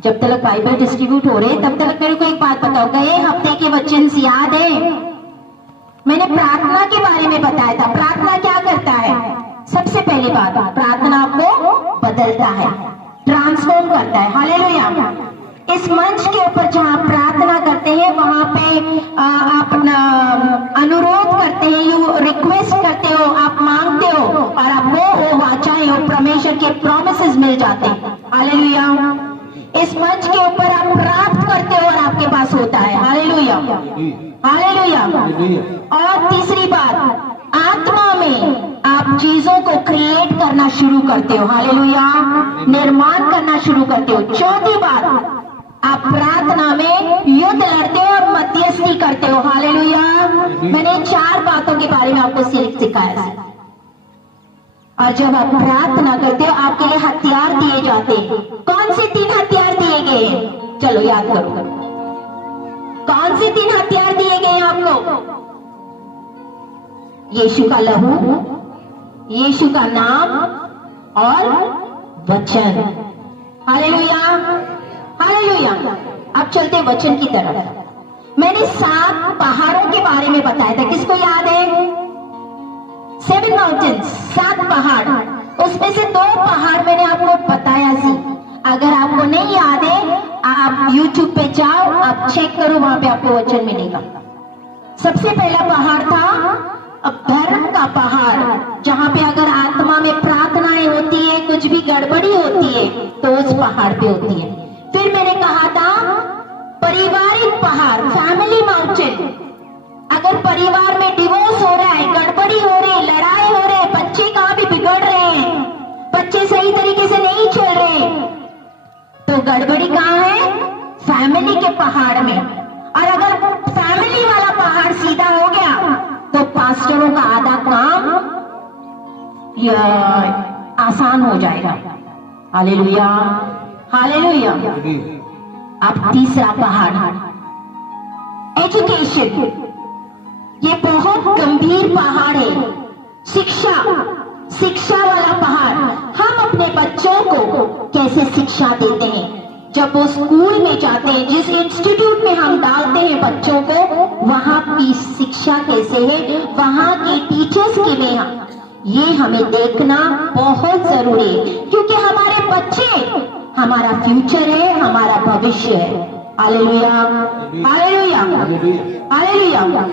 जब तक Bible distribute हो रहे तब तक मेरे को एक बात बताओ, गए हफ्ते के वचन याद है? मैंने प्रार्थना के बारे में बताया था। प्रार्थना क्या करता है? सबसे पहली बात, प्रार्थना को बदलता है, ट्रांसफॉर्म करता है। हालेलुया। इस मंच के ऊपर जहां प्रार्थना करते हैं वहां पे आप अनुरोध करते हैं, यू रिक्वेस्ट करते हो, आप मांगते हो और आपको वो वाचाएं और परमेश्वर के प्रॉमिसेस मिल जाते हैं। हालेलुया। इस मंच के ऊपर आप प्राप्त करते हो और आपके पास होता है। Hallelujah, hallelujah. और तीसरी बात, आत्मा में आप चीजों को क्रिएट करना शुरू करते हो। हालेलुया, निर्माण करना शुरू करते हो। चौथी बात, आप प्रार्थना में युद्ध लड़ते हो और मध्यस्थी करते हो। हालेलुया। मैंने 4 बातों के बारे में आपको सिखाया है। और जब आप प्रार्थना करते हो आपके लिए हथियार दिए जाते हैं। कौन से 3 हथियार दिए गए हैं? चलो याद करो, कौन से 3 हथियार दिए गए हैं आपको? यीशु का लहू, यीशु का नाम और वचन। Hallelujah, hallelujah. अब चलते वचन की तरफ। मैंने 7 पहाड़ों के बारे में बताया था, किसको याद है? 7 माउंटेन्स, 7 पहाड़। उसमें से 2 पहाड़ मैंने आपको बताया सी। अगर आपको नहीं याद है आप YouTube पे जाओ, आप चेक करो, वहां पे आपको वचन मिलेगा। सबसे पहला पहाड़ था धर्म का पहाड़, जहां पे अगर आत्मा में प्रार्थनाएं होती है, कुछ भी गड़बड़ी होती है तो उस पहाड़ पे होती है। फिर मैंने कहा था पारिवारिक पहाड़, फैमिली माउंटेन। अगर परिवार में डिवोर्स हो रहा है, गड़बड़ी हो रही है, लड़ाई हो रही है, बच्चे कहां भी बिगड़ रहे हैं, बच्चे सही तरीके से नहीं चल रहे, तो गड़बड़ी कहां है? फैमिली के पहाड़ में। और अगर फैमिली वाला पहाड़ सीधा हो गया तो पास्टरों का आधा काम आसान हो जाएगा। Hallelujah, hallelujah. अब तीसरा पहाड़, एजुकेशन। ये बहुत गंभीर पहाड़ है। शिक्षा, शिक्षा वाला पहाड़। हम अपने बच्चों को कैसे शिक्षा देते हैं? जब वो स्कूल में जाते हैं, जिस इंस्टीट्यूट में हम डालते हैं बच्चों को, वहां की शिक्षा कैसे है, वहां के टीचर्स के में, ये हमें देखना बहुत जरूरी है। क्योंकि हमारे बच्चे हमारा फ्यूचर है, हमारा भविष्य है। Hallelujah, hallelujah, hallelujah.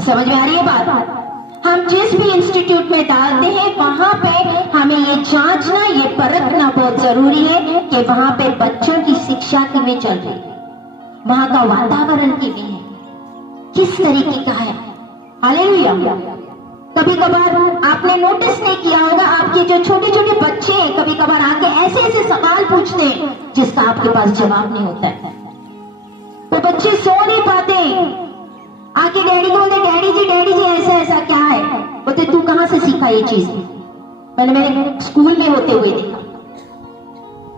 समझ में आ रही है बात? हम जिस भी इंस्टीट्यूट में डालते हैं वहां पे हमें ये जांचना, ये परखना बहुत जरूरी है कि वहां पे बच्चों की शिक्षा किਵੇਂ चल रही है, वहां का वातावरण किਵੇਂ है, किस तरीके का है। हालेलुया। कभी कभार आपने नोटिस नहीं किया होगा, आपके जो छोटे छोटे बच्चे हैं कभी कभार आके ऐसे ऐसे सवाल पूछते हैं जिसका आपके पास जवाब नहीं होता है। वो बच्चे सो नहीं पाते, आके डैडी को बोलते, डैडी जी ऐसा ऐसा क्या है? बोलते तू कहां से सीखा ये चीज? मैंने मेरे स्कूल में होते हुए देखा।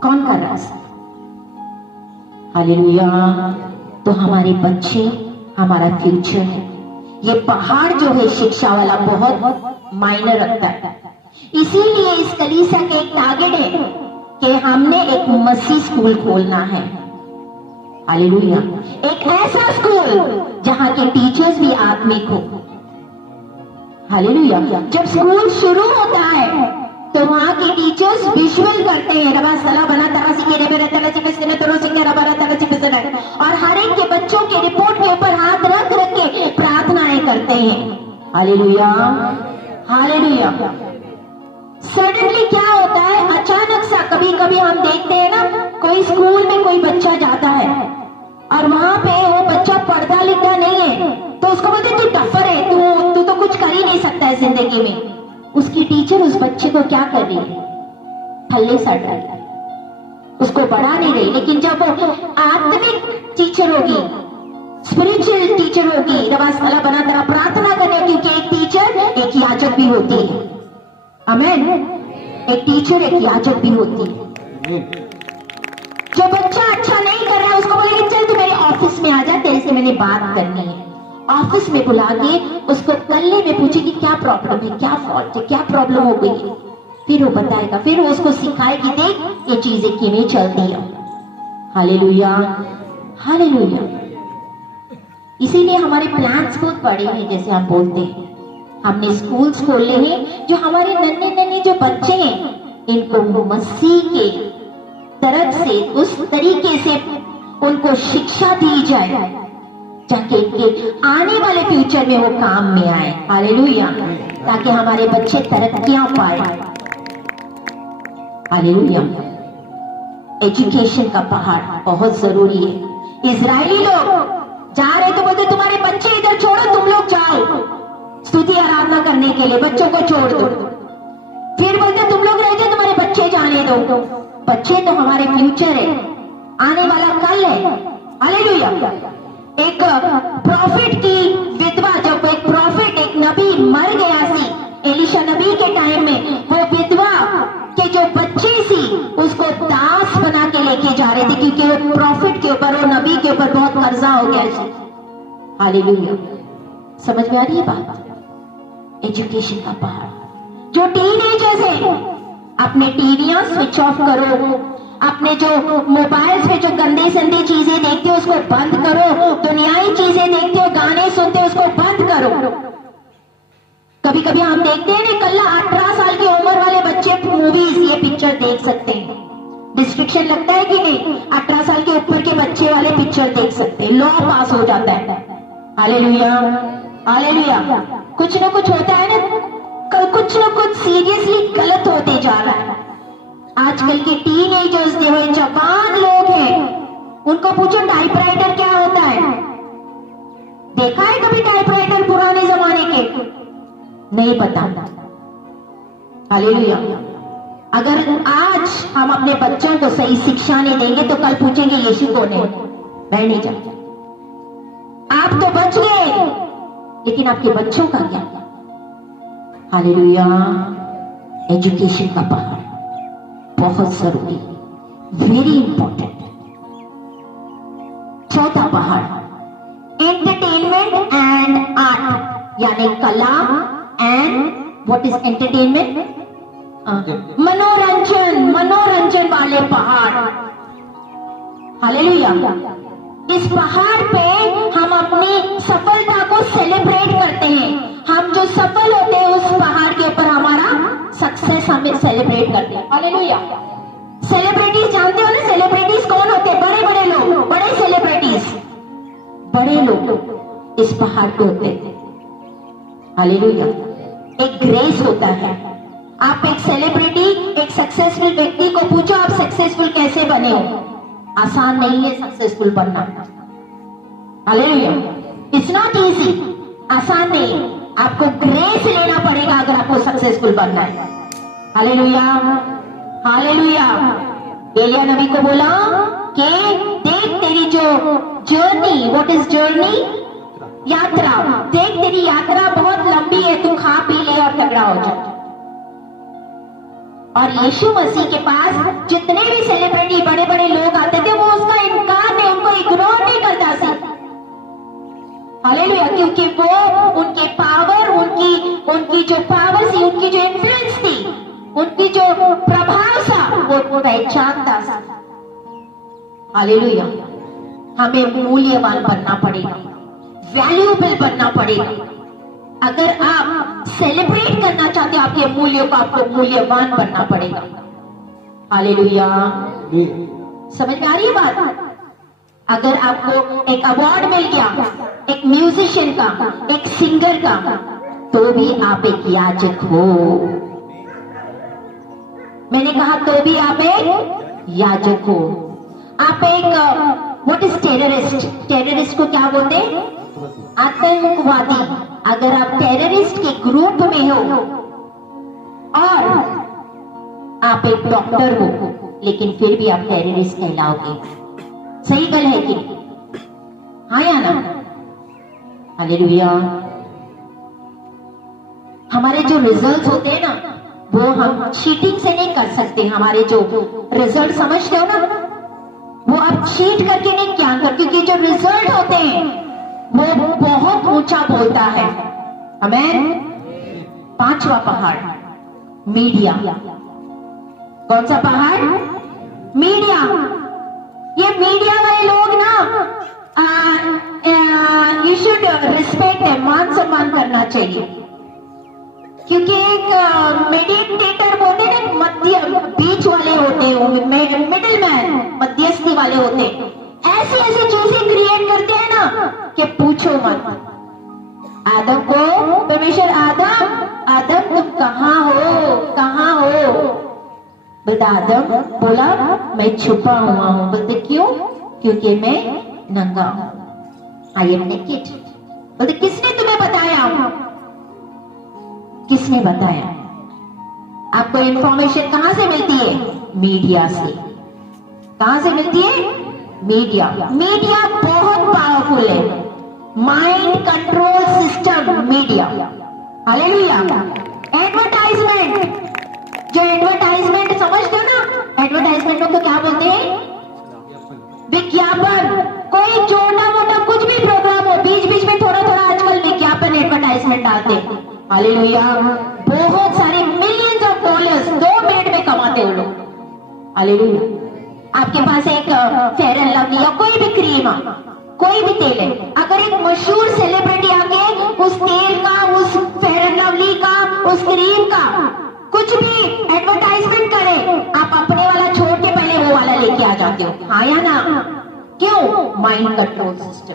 कौन कर रहा है? हालेलुया। तो हमारे बच्चे हमारा फ्यूचर है। ये पहाड़ जो है शिक्षा वाला बहुत मायने रखता है। इसीलिए इस कलीसिया का एक टारगेट है कि हमने एक मसीह स्कूल खोलना है। हालेलुया। एक ऐसा स्कूल जहां के टीचर्स भी आत्मिक हो। हालेलुया। जब स्कूल शुरू होता है तो वहां के टीचर्स विजुअल करते हैं, और हर एक के बच्चों के रिपोर्ट के ऊपर हाथ रख रख के प्रार्थनाएं करते हैं। Hallelujah, hallelujah. सडनली क्या होता है, अचानक सा कभी कभी हम देखते हैं ना, कोई स्कूल में कोई बच्चा जाता है और वहां पे वो बच्चा पढ़ता लिखता नहीं है तो उसको बोलते तू टफर है, तू तो कुछ कर ही नहीं सकता है जिंदगी में। उसकी टीचर उस बच्चे को क्या कर रही है? थल्ले सड़ रही है, उसको बढ़ा नहीं रही। लेकिन जब वो आत्मिक टीचर होगी, स्पिरिचुअल टीचर होगी, रवासला बना तरह प्रार्थना करने, क्योंकि एक टीचर एक याजक भी होती है। आमीन। एक टीचर एक याजक भी होती है। जो बच्चा अच्छा नहीं कर रहा है उसको बोलेगी चल तू मेरे ऑफिस में आ जा, तेरे से मैंने बात करनी है। ऑफिस में बुला के उसको कल्ले में पूछेगी क्या प्रॉब्लम है, क्या फॉल्ट है, क्या प्रॉब्लम हो गई है। फिर वो बताएगा, फिर वो उसको सिखाएगी, देख ये चीजें किਵੇਂ चलती है। Hallelujah, hallelujah. इसीलिए हमारे प्लान्स बहुत बड़े हैं, जैसे हम बोलते हैं। हमने स्कूल्स खोले हैं, जो हमारे नन्हे नन्हे जो बच्चे हैं, इनको मसीह के तरफ से उस तरीके से उनको शिक्षा दी जाए ताकि इनके आने वाले फ्यूचर में वो काम में आए। हालेलुया, ताकि हमारे बच्चे तरक्कियां पाए। हालेलुया। एजुकेशन का पहाड़ बहुत जरूरी है। इजरायली लोग जा रहे तो बोलते तुम्हारे बच्चे इधर छोड़ो, तुम लोग जाओ स्तुति आराधना करने के लिए, बच्चों को छोड़ दो। फिर बोलते तुम लोग रह जाओ, तुम्हारे बच्चे जाने दो। बच्चे तो हमारे फ्यूचर है, आने वाला कल है। हालेलुया। एक प्रॉफिट की विधवा, जब एक प्रॉफिट, एक नबी मर गया सी, एलिशा नबी के टाइम में, वो विधवा के जो बच्चे सी उसको दास बना के लेके जा रहे थे, क्योंकि वो प्रॉफिट के ऊपर और नबी के ऊपर बहुत कर्जा हो गया सी। हालेलुया। समझ में आ रही है बात? एजुकेशन का पहाड़। जो टीनेजर्स है, अपने टीवियां स्विच ऑफ करो, अपने जो मोबाइल्स पे जो गंदे संदे चीजें देखते हो उसको बंद करो, दुनियाई चीजें देखते हो, गाने सुनते हो, उसको बंद करो। कभी कभी हम देखते हैं ना, कल 18 साल की उम्र वाले बच्चे मूवीज, ये पिक्चर देख सकते हैं। रिस्ट्रिक्शन लगता है कि नहीं? 18 साल के ऊपर के बच्चे वाले पिक्चर देख सकते हैं, लॉ पास हो जाता है। Hallelujah, hallelujah. कुछ ना कुछ होता है ना, कुछ ना कुछ सीरियसली गलत होते जा रहा है। आजकल के टीनेजर्स जो है, जवान लोग हैं, उनको पूछो टाइपराइटर क्या होता है? देखा है कभी टाइपराइटर पुराने जमाने के? नहीं पता। हालेलुया। अगर आज हम अपने बच्चों को सही शिक्षा नहीं देंगे तो कल पूछेंगे यीशु कौन है? मैं नहीं जानता। आप तो बच गए, लेकिन आपके बच्चों का क्या? हालेलुया। एजुकेशन का पहाड़ बहुत जरूरी, वेरी इंपॉर्टेंट। चौथा पहाड़, एंटरटेनमेंट एंड आर्ट, यानी कला एंड व्हाट इज एंटरटेनमेंट? मनोरंजन, मनोरंजन वाले पहाड़। हालेलुया। इस पहाड़ पे हम अपनी सफलता को सेलिब्रेट करते हैं। हम जो सफल होते हैं उस पहाड़ के ऊपर हमारा सक्सेस हमें सेलिब्रेट करते हैं। हालेलुया। सेलिब्रिटीज जानते हो ना, सेलिब्रिटीज कौन होते हैं? बड़े बड़े लोग, बड़े सेलिब्रिटीज, बड़े लोग इस पहाड़ पे होते हैं। हालेलुया। एक ग्रेस होता है। आप एक सेलिब्रिटी, एक सक्सेसफुल व्यक्ति को पूछो आप सक्सेसफुल कैसे बने हो? आसान नहीं है सक्सेसफुल बनना। हालेलुया। इट्स नॉट इजी, आसान नहीं। आपको ग्रेस लेना पड़ेगा अगर आपको सक्सेसफुल बनना है। Hallelujah, hallelujah. एलिया नबी को बोला कि देख तेरी जो जर्नी, व्हाट इज जर्नी? यात्रा। देख तेरी यात्रा बहुत लंबी है, तू खा पी ले और तगड़ा हो जा। और यीशु मसीह के पास जितने भी सेलिब्रिटी, बड़े बड़े लोग आते थे, वो उसका इनकार नहीं, उनको इग्नोर नहीं करता सी। हालेलुया। क्योंकि वो उनके पावर, उनकी जो पावर थी, उनकी जो इन्फ्लुएंस थी, उनकी जो प्रभाव था, वो पहचानता था। हालेलुया। हमें मूल्यवान बनना पड़ेगा, वैल्यूएबल बनना पड़ेगा। अगर आप सेलिब्रेट करना चाहते हो आपके मूल्यों को, आपको मूल्यवान बनना पड़ेगा। हालेलुया। समझ में आ रही है बात? अगर आपको एक अवार्ड मिल गया, एक म्यूजिशियन का, एक सिंगर का, तो भी आप एक याजक हो। मैंने कहा तो भी आप एक याजक हो। आप एक व्हाट इज टेररिस्ट? टेररिस्ट को क्या बोलते हैं? आतंकवादी। अगर आप टेररिस्ट के ग्रुप में हो और आप एक डॉक्टर हो, लेकिन फिर भी आप टेररिस्ट कहलाओगे। सही गल है कि? हाँ या ना? हालेलुया। हमारे जो रिजल्ट होते हैं ना, वो हम चीटिंग से नहीं कर सकते। हमारे जो रिजल्ट समझते हो ना, वो आप चीट करके नहीं क्या कर, क्योंकि जो रिजल्ट होते हैं वो बहुत ऊंचा बोलता है। आमीन। पांचवा पहाड़, मीडिया। कौन सा पहाड़? मीडिया। ये मीडिया वाले लोग ना यू शुड रिस्पेक्ट है, मान सम्मान करना चाहिए, क्योंकि एक मेडिटेटर होते हैं, मध्य बीच वाले होते हैं, मिडिल मैन, मध्यस्थी वाले होते हैं, ऐसी ऐसी चीजें क्रिएट करते हैं ना कि पूछो मत। आदम को परमेश्वर, आदम तुम कहाँ हो, कहाँ हो? बोलता आदम बोला मैं छुपा हुआ हूं। बोलते क्यों? क्योंकि मैं नंगा हूं, आई एम नेकेड। बोलते किसने तुम्हें बताया? किसने बताया? आपको इंफॉर्मेशन कहां से मिलती है? मीडिया से। कहां से मिलती है? मीडिया। मीडिया बहुत पावरफुल है, mind control system media. Hallelujah. Advertisement, जो एडवर्टाइजमेंट समझते हो ना, एडवर्टाइजमेंट को क्या बोलते हैं? विज्ञापन। कोई छोटा मोटा कुछ भी प्रोग्राम हो, बीच बीच में थोड़ा थोड़ा आजकल विज्ञापन एडवर्टाइजमेंट डालते हैं। हालेलुया। बहुत सारे मिलियंस ऑफ डॉलर्स 2 मिनट में कमाते हो लोग। हालेलुया। आपके पास एक फेयर एंड लवली या कोई भी क्रीम, कोई भी तेल है, अगर एक मशहूर सेलिब्रिटी आके उस तेल का, उस फेयर एंड लवली का, उस क्रीम का कुछ भी एडवर्टाइजमेंट करे, आप अपने वाला छोड़ के पहले वो वाला लेके आ जाते हो। हाँ या ना? क्यों? Mind control system.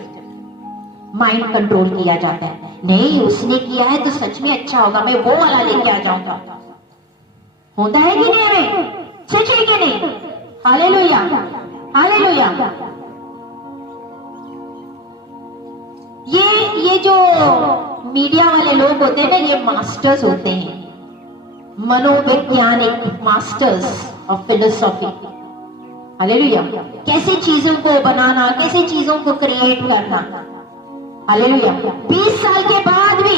Mind control किया जाता है। नहीं, उसने किया है तो सच में अच्छा होगा, मैं वो वाला लेके आ जाऊंगा। होता है कि नहीं? हमें सच है कि नहीं? Hallelujah, hallelujah. ये जो मीडिया वाले लोग होते हैं ना, ये मास्टर्स होते हैं, मनोवैज्ञानिक मास्टर्स ऑफ फिलोसॉफी। हालेलुया। कैसे चीजों को बनाना, कैसे चीजों को क्रिएट करना। हालेलुया। 20 साल के बाद भी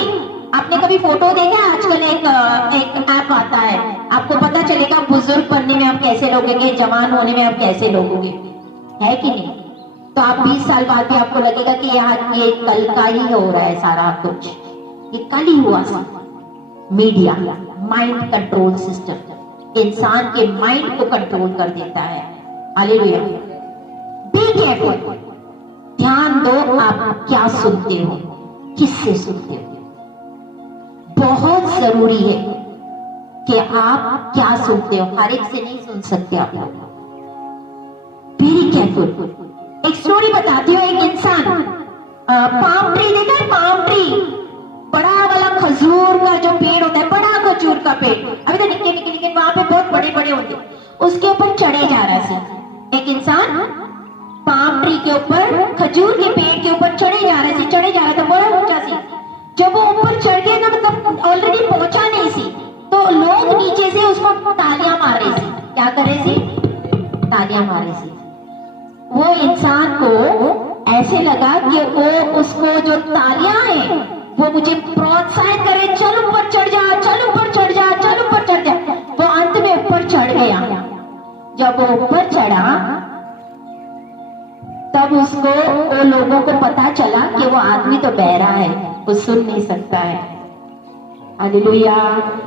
आपने कभी फोटो देखा? आजकल एक ऐप आता है, आपको पता चलेगा बुजुर्ग बनने में आप कैसे लोगोगे, जवान होने में आप कैसे लोगोगे, है कि नहीं? तो आप 20 साल बाद भी आपको लगेगा कि यार ये कल का ही हो रहा है सारा कुछ, ये कल ही हुआ था। मीडिया, माइंड कंट्रोल सिस्टम, इंसान के माइंड को कंट्रोल कर देता है। हालेलुया। Be careful. ध्यान दो आप क्या सुनते हो, किससे सुनते हो। बहुत जरूरी है कि आप क्या सुनते हो, हर एक से नहीं सुन सकते आप लोग। Very careful. एक स्टोरी बताती हूँ। एक इंसान पाम ट्री देखा है? पाम ट्री, बड़ा वाला खजूर का जो पेड़ होता है, बड़ा खजूर का पेड़, अभी तो निक्के निक्के निक्के, वहां पे बहुत बड़े बड़े होते, उसके ऊपर चढ़े जा रहा था एक इंसान। पाम ट्री के ऊपर, खजूर के पेड़ के ऊपर चढ़े जा रहा था, बड़ा ऊंचा सी। जब वो ऊपर चढ़ गया ना, मतलब ऑलरेडी पहुंचा नहीं सी, तो लोग नीचे से उसको तालियां मार रहे थे। क्या कर रहे थे? तालियां मार रहे थे। वो इंसान को ऐसे लगा कि वो, उसको जो तालियां हैं वो मुझे प्रोत्साहित करे, चल ऊपर चढ़ जा, चल ऊपर चढ़ जा, चल ऊपर चढ़ जा। वो अंत में ऊपर चढ़ गया। जब वो ऊपर चढ़ा तब उसको, वो लोगों को पता चला कि वो आदमी तो बहरा है, वो सुन नहीं सकता है। हालेलुया।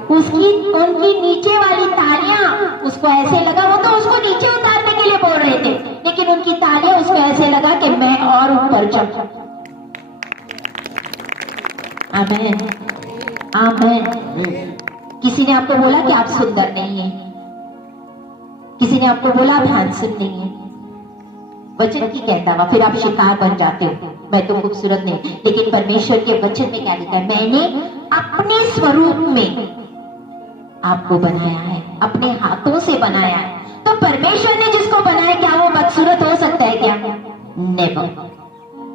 उनकी नीचे वाली तालियां उसको ऐसे लगा, वो तो उसको नीचे उतारने के लिए बोल रहे थे, लेकिन उनकी तालियां उसको ऐसे लगा कि मैं और ऊपर चढ़। आमीन, आमीन। किसी ने आपको बोला कि आप सुंदर नहीं है, किसी ने आपको बोला आप हैंडसम नहीं है, वचन की कहता हुआ फिर आप शिकार बन जाते हो, मैं तो खूबसूरत नहीं। लेकिन परमेश्वर के वचन में क्या लिखा है? मैंने अपने स्वरूप में आपको बनाया है, अपने हाथों से बनाया है। तो परमेश्वर ने जिसको बनाया, क्या वो बदसूरत हो सकता है क्या? नेवर।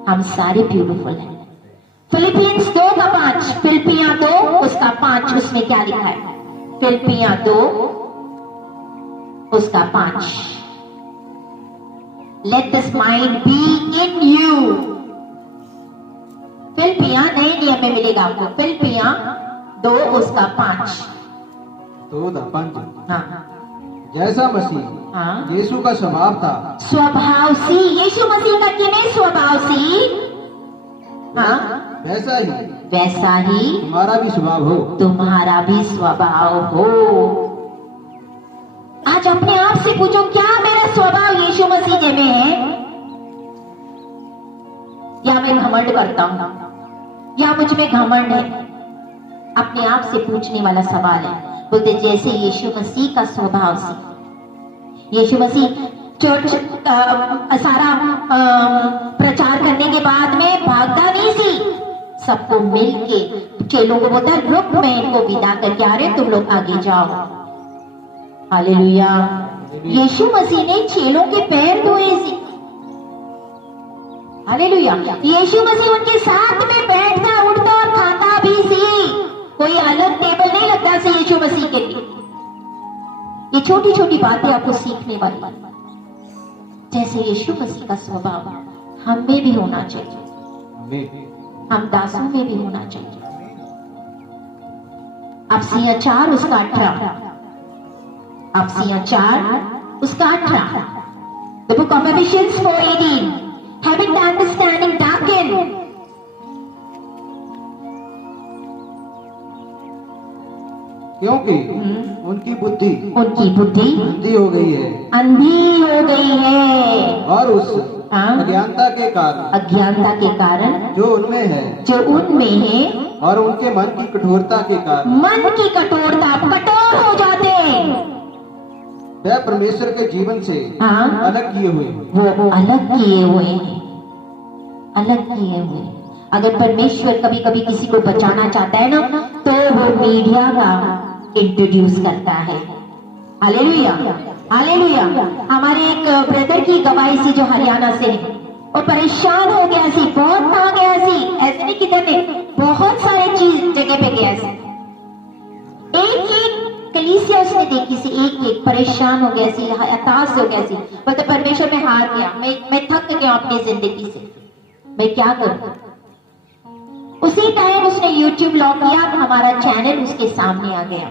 हम सारे ब्यूटीफुल हैं। फिलिपियंस 2:5, फिलिपियां 2:5, उसमें क्या लिखा है? फिलिपियां 2:5, Let this mind be in you। फिलिपियां नए नियम में मिलेगा आपको, फिलिपियां 2:5। 2:5। हाँ। जैसा मसीह, हाँ, यीशु का स्वभाव था, स्वभाव सी, यीशु मसीह का किने स्वभाव सी, हाँ, वैसा ही तुम्हारा भी स्वभाव हो, तुम्हारा भी स्वभाव हो। आज अपने आप से पूछो, क्या मेरा स्वभाव यीशु मसीह जी में है, या मैं घमंड करता हूं, या मुझ में घमंड है? अपने आप से पूछने वाला सवाल है। बोलते जैसे यीशु मसीह का स्वभाव से। यीशु मसीह सारा प्रचार करने के बाद में भागता नहीं सी, सबको मिल के चेलों को बोलता रुक, मैं इनको विदा करके आ रहे, तुम लोग आगे जाओ। हालेलुया। यीशु मसीह ने चेलों के पैर धोए सी। हालेलुया। यीशु मसीह उनके साथ में बैठता, उठता और खाता भी सी। कोई अलग टेबल नहीं लगता से यीशु मसीह के लिए। ये छोटी छोटी बातें आपको सीखने वाली। जैसे यीशु मसीह का स्वभाव हम में भी होना चाहिए, हम दासों में भी होना चाहिए। अफसियां 4 उसका 18, अफसियां 4 उसका 18। The book of Ephesians 4:18, having the understanding darkened, क्योंकि उनकी बुद्धि अंधी हो गई है, अंधी हो गई है, और उस अज्ञानता के कारण जो उनमें है, और उनके मन की कठोरता के कारण, मन की कठोरता, कठोर हो जाते हैं, वह परमेश्वर के जीवन से अलग किए हुए हैं। वो अलग किए हुए हैं, अलग किए हुए हैं। अगर परमेश्वर कभी कभी किसी को बचाना चाहता है ना, तो वो मीडिया का इंट्रोड्यूस करता है। Hallelujah, hallelujah. हमारे एक ब्रदर की गवाही से, जो हरियाणा से है, वो परेशान हो गया सी, बहुत आ गया सी, ऐसे नहीं किधर ने, बहुत सारे चीज जगह पे गया सी। एक कलीसिया उसने देखी सी, एक परेशान हो गया सी, हताश हो गया सी। बोलते परमेश्वर में हार गया, मैं थक गया अपनी जिंदगी से, मैं क्या करूं। उसी टाइम उसने YouTube लॉक किया, हमारा चैनल उसके सामने आ गया।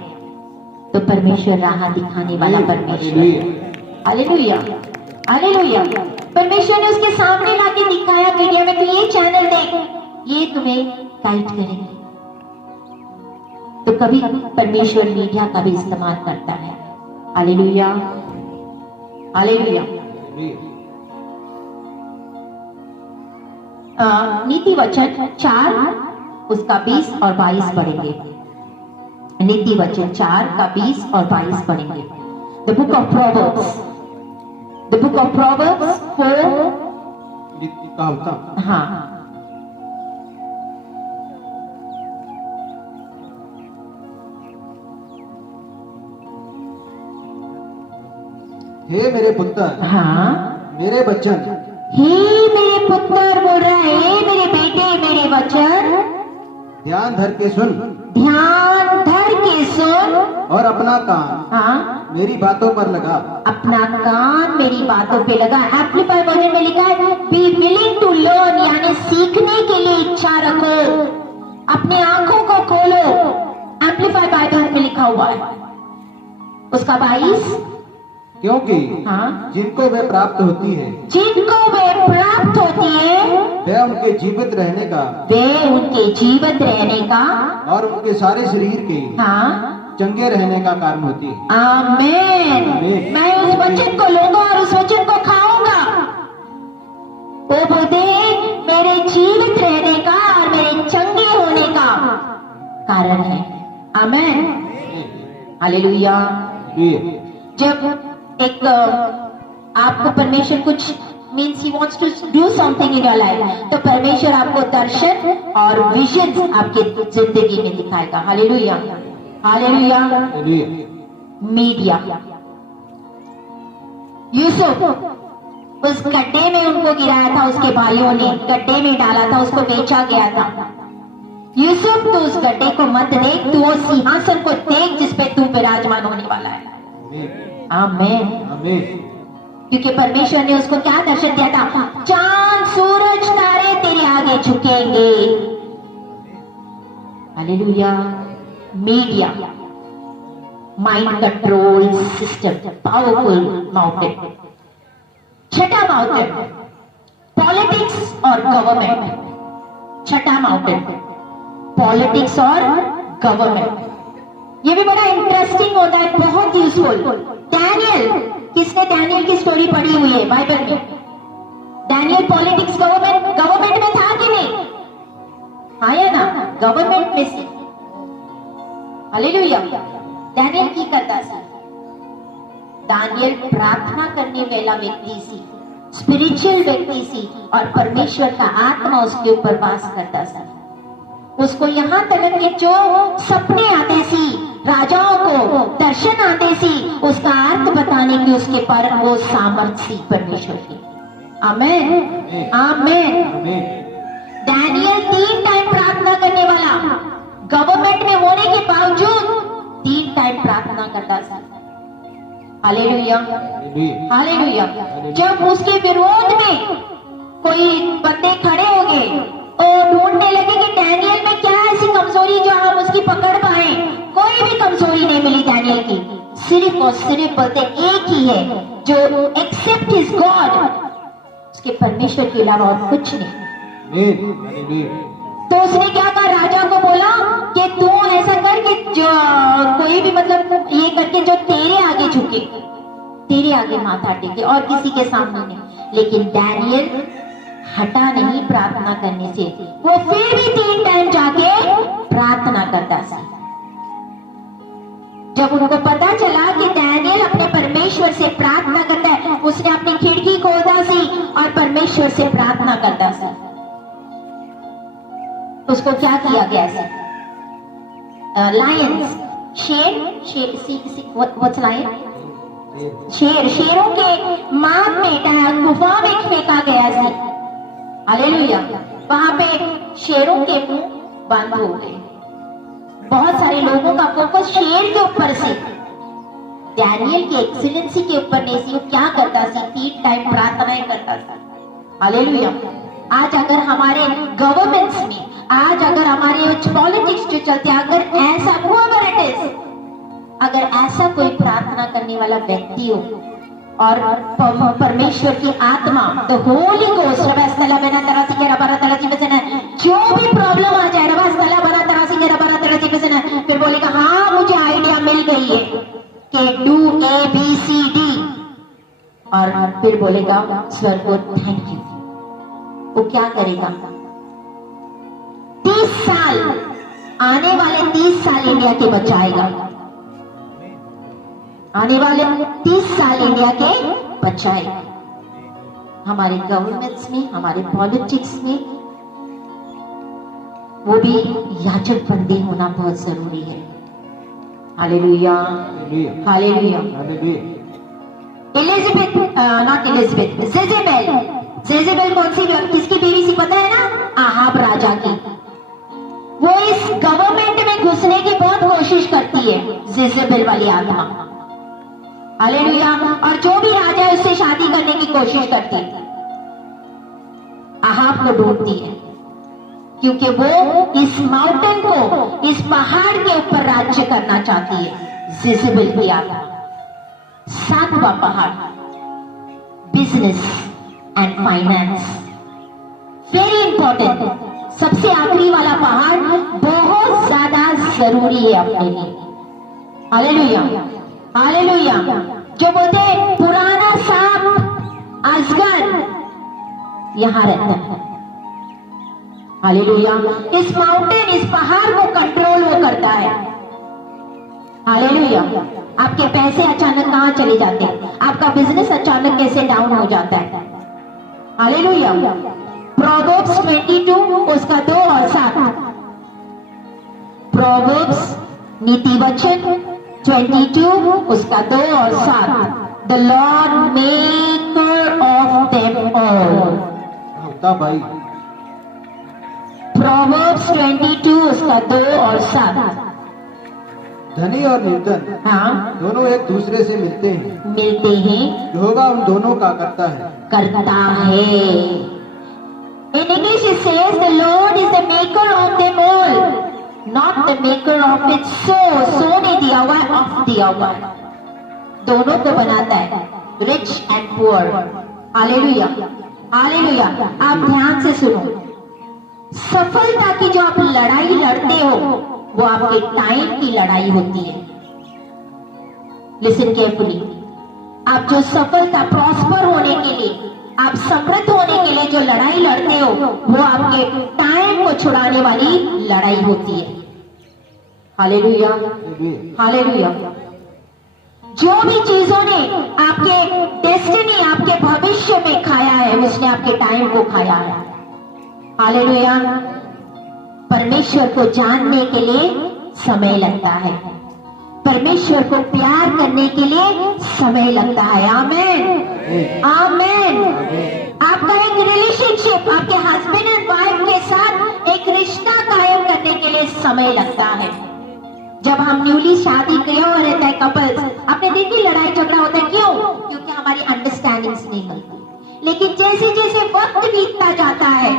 तो परमेश्वर राह दिखाने वाला परमेश्वर, हालेलुया, हालेलुया। परमेश्वर ने उसके सामने लाके दिखाया मीडिया में, तो ये चैनल देख, ये तुम्हें गाइड करेंगे। तो कभी परमेश्वर मीडिया का भी इस्तेमाल करता है। Hallelujah, hallelujah. नीति वचन 4 उसका 20 और 22 पढ़ेंगे। नीति वचन 4 का 20 और 22 पढ़ेंगे। The book of Proverbs, the book of Proverbs 4, हाँ, हे मेरे पुत्र, हाँ, मेरे वचन, हे मेरे पुत्र बोल रहा है, हे मेरे बेटे, मेरे वचन ध्यान धर के सुन, ध्यान धर के सुन, और अपना कान, हाँ, मेरी बातों पर लगा, अपना कान मेरी बातों पे लगा। एम्प्लीफाई वर्जन में लिखा है बी विलिंग टू लर्न, यानी सीखने के लिए इच्छा रखो, अपने आंखों को खोलो। एम्प्लीफाई बाइबल में लिखा हुआ है उसका 22, क्योंकि हाँ, जिनको वे प्राप्त होती है, जिनको वे प्राप्त होती है, वे उनके जीवित रहने का, वे उनके जीवित रहने का, और उनके सारे शरीर के, हाँ, चंगे रहने का कारण होती है। आमीन। मैं उस वचन को लूंगा और उस वचन को खाऊंगा। वो बोलते मेरे जीवित रहने का और मेरे चंगे होने का कारण है। आमीन, हालेलुया। जब एक आपको परमेश्वर कुछ मीन्स ही wants to do something in your life, तो परमेश्वर आपको दर्शन और विजन आपके जिंदगी में दिखाएगा। Hallelujah, hallelujah. मीडिया, यूसुफ उस गड्ढे में उनको गिराया था, उसके भाइयों ने गड्ढे में डाला था, उसको बेचा गया था। यूसुफ तो उस गड्ढे को मत देख, तू वो सिंहासन को देख जिसपे तू विराजमान होने वाला है। आमीन, आमीन। क्योंकि परमेश्वर ने उसको क्या दर्शन दिया था, चांद सूरज तारे तेरे आगे झुकेंगे। Hallelujah. Media, mind control system, powerful mountain. छठा माउंटेन, पॉलिटिक्स और गवर्नमेंट। छठा माउंटेन, पॉलिटिक्स और गवर्नमेंट। ये भी बड़ा इंटरेस्टिंग होता है, बहुत यूजफुल। डैनियल, किसने डैनियल की स्टोरी पढ़ी हुई है बाइबल में? डैनियल पॉलिटिक्स गवर्नमेंट में था कि नहीं? आया ना, गवर्नमेंट में से। हालेलुया। डैनियल की करता सी, दानियल प्रार्थना करने वाला व्यक्ति सी, स्पिरिचुअल व्यक्ति सी, और परमेश्वर का आत्मा उसके ऊपर वास करता सा। उसको यहाँ तक कि जो सपने आते सी, राजाओं को दर्शन आते सी, उसका अर्थ बताने की उसके पर वो सामर्थ्य सी परमेश्वर की। आमेन, आमेन। डैनियल 3 टाइम प्रार्थना करने वाला, गवर्नमेंट में होने के बावजूद 3 टाइम प्रार्थना करता था। Hallelujah, hallelujah. जब उसके विरोध में कोई बंदे खड़े हो गए और ढूंढने लगे कि डैनियल में क्या ऐसी कमजोरी जो हम उसकी पकड़ पाए, कोई भी कमजोरी नहीं मिली डैनियल की। सिर्फ और सिर्फ बोलते एक ही है जो एक्सेप्ट हिज गॉड, उसके परमेश्वर के अलावा और कुछ नहीं। तो उसने क्या कहा, राजा को बोला कि तू ऐसा कर कि जो कोई भी मतलब ये करके जो तेरे आगे झुके, तेरे आगे माथा टेके, और किसी के सामने नहीं। लेकिन डैनियल हटा नहीं प्रार्थना करने से, वो फिर भी 3 टाइम जाके प्रार्थना करता था। जब उनको पता चला कि डैनियल अपने परमेश्वर से प्रार्थना करता है, उसने अपनी खिड़की खोला सी और परमेश्वर से प्रार्थना करता था। उसको क्या किया गया था? लायंस, शेरों के मांग में, गुफा में फेंका गया था। हालेलुया। वहां पे शेरों के मुंह बंद हो गए। बहुत सारे लोगों का फोकस शेर के ऊपर से, डैनियल की एक्सीलेंसी के ऊपर नहीं थी। वो क्या करता था? 3 टाइम प्रार्थनाएं करता था। हालेलुया। आज अगर हमारे गवर्नमेंट्स में, आज अगर हमारे पॉलिटिक्स जो चलते हैं, अगर ऐसा अगर ऐसा कोई प्रार्थना करने वाला व्यक्ति हो और परमेश्वर की आत्मा, द होली गोस्ट, जो भी प्रॉब्लम आ जाए, फिर बोलेगा हाँ मुझे आइडिया मिल गई है कि डू ABCD, और फिर बोलेगा स्वर को थैंक यू। वो क्या करेगा? 30 साल, आने वाले 30 साल इंडिया के बचाएगा। आने वाले 30 साल इंडिया के बचाएगा। हमारे गवर्नमेंट्स में, हमारे पॉलिटिक्स में वो भी याजक बंदी होना बहुत जरूरी है। Hallelujah, hallelujah. जेजेबेल कौन सी, किसकी बीवी सी पता है ना? आहाब राजा की। वो इस गवर्नमेंट में घुसने की बहुत कोशिश करती है, जेजेबेल वाली आत्मा। हालेलुया। और जो भी राजा है उससे शादी करने की कोशिश करती है, आहाब को ढूंढती है, क्योंकि वो इस माउंटेन को, इस पहाड़ के ऊपर राज्य करना चाहती है। जेजेबेल की आत्मा। 7वां पहाड़, business and finance, very important. सबसे आखिरी वाला पहाड़ बहुत ज्यादा जरूरी है अपने लिए। Hallelujah, hallelujah. जो बोलते हैं पुराना सांप अजगर यहां रहता है। हालेलुया। इस माउंटेन, इस पहाड़ को कंट्रोल वो करता है। हालेलुया। आपके पैसे अचानक कहां चले जाते हैं, आपका बिजनेस अचानक कैसे डाउन हो जाता है। हालेलुया। प्रोवर्ब्स 22 उसका 2 और 7। प्रोवर्ब्स नीति वचन 22 उसका 2 और 7। The Lord maker of them all. भाई प्रोवर्ब्स 22 उसका 2 और 7। धनी और निर्धन, हाँ, दोनों एक दूसरे से मिलते हैं, यहोवा उन दोनों का करता है। In English it says the Lord is the maker of them all, not the maker of it. So ने दिया हुआ है, of दिया हुआ है, दोनों को बनाता है, rich and poor। Hallelujah, hallelujah. आप ध्यान से सुनो, सफलता की जो आप लड़ाई लड़ते हो वो आपके टाइम की लड़ाई होती है। लिसन केयरफुली, आप जो सफलता, प्रॉस्पर होने के लिए, आप समृद्ध होने के लिए जो लड़ाई लड़ते हो, वो आपके टाइम को छुड़ाने वाली लड़ाई होती है। Hallelujah, hallelujah. जो भी चीजों ने आपके डेस्टिनी, आपके भविष्य में खाया है, उसने आपके टाइम को खाया है। हालेलुया। परमेश्वर को जानने के लिए समय लगता है, परमेश्वर को प्यार करने के लिए समय लगता है। आमीन, आमीन। आपका एक रिलेशनशिप, आपके हस्बैंड एंड वाइफ के साथ एक रिश्ता कायम करने के लिए समय लगता है। जब हम न्यूली शादी किए हो रहता है कपल्स, आपने देखी लड़ाई झगड़ा होता है, क्यों? क्योंकि हमारी अंडरस्टैंडिंग्स नहीं मिलती। लेकिन जैसे जैसे वक्त बीतता जाता है,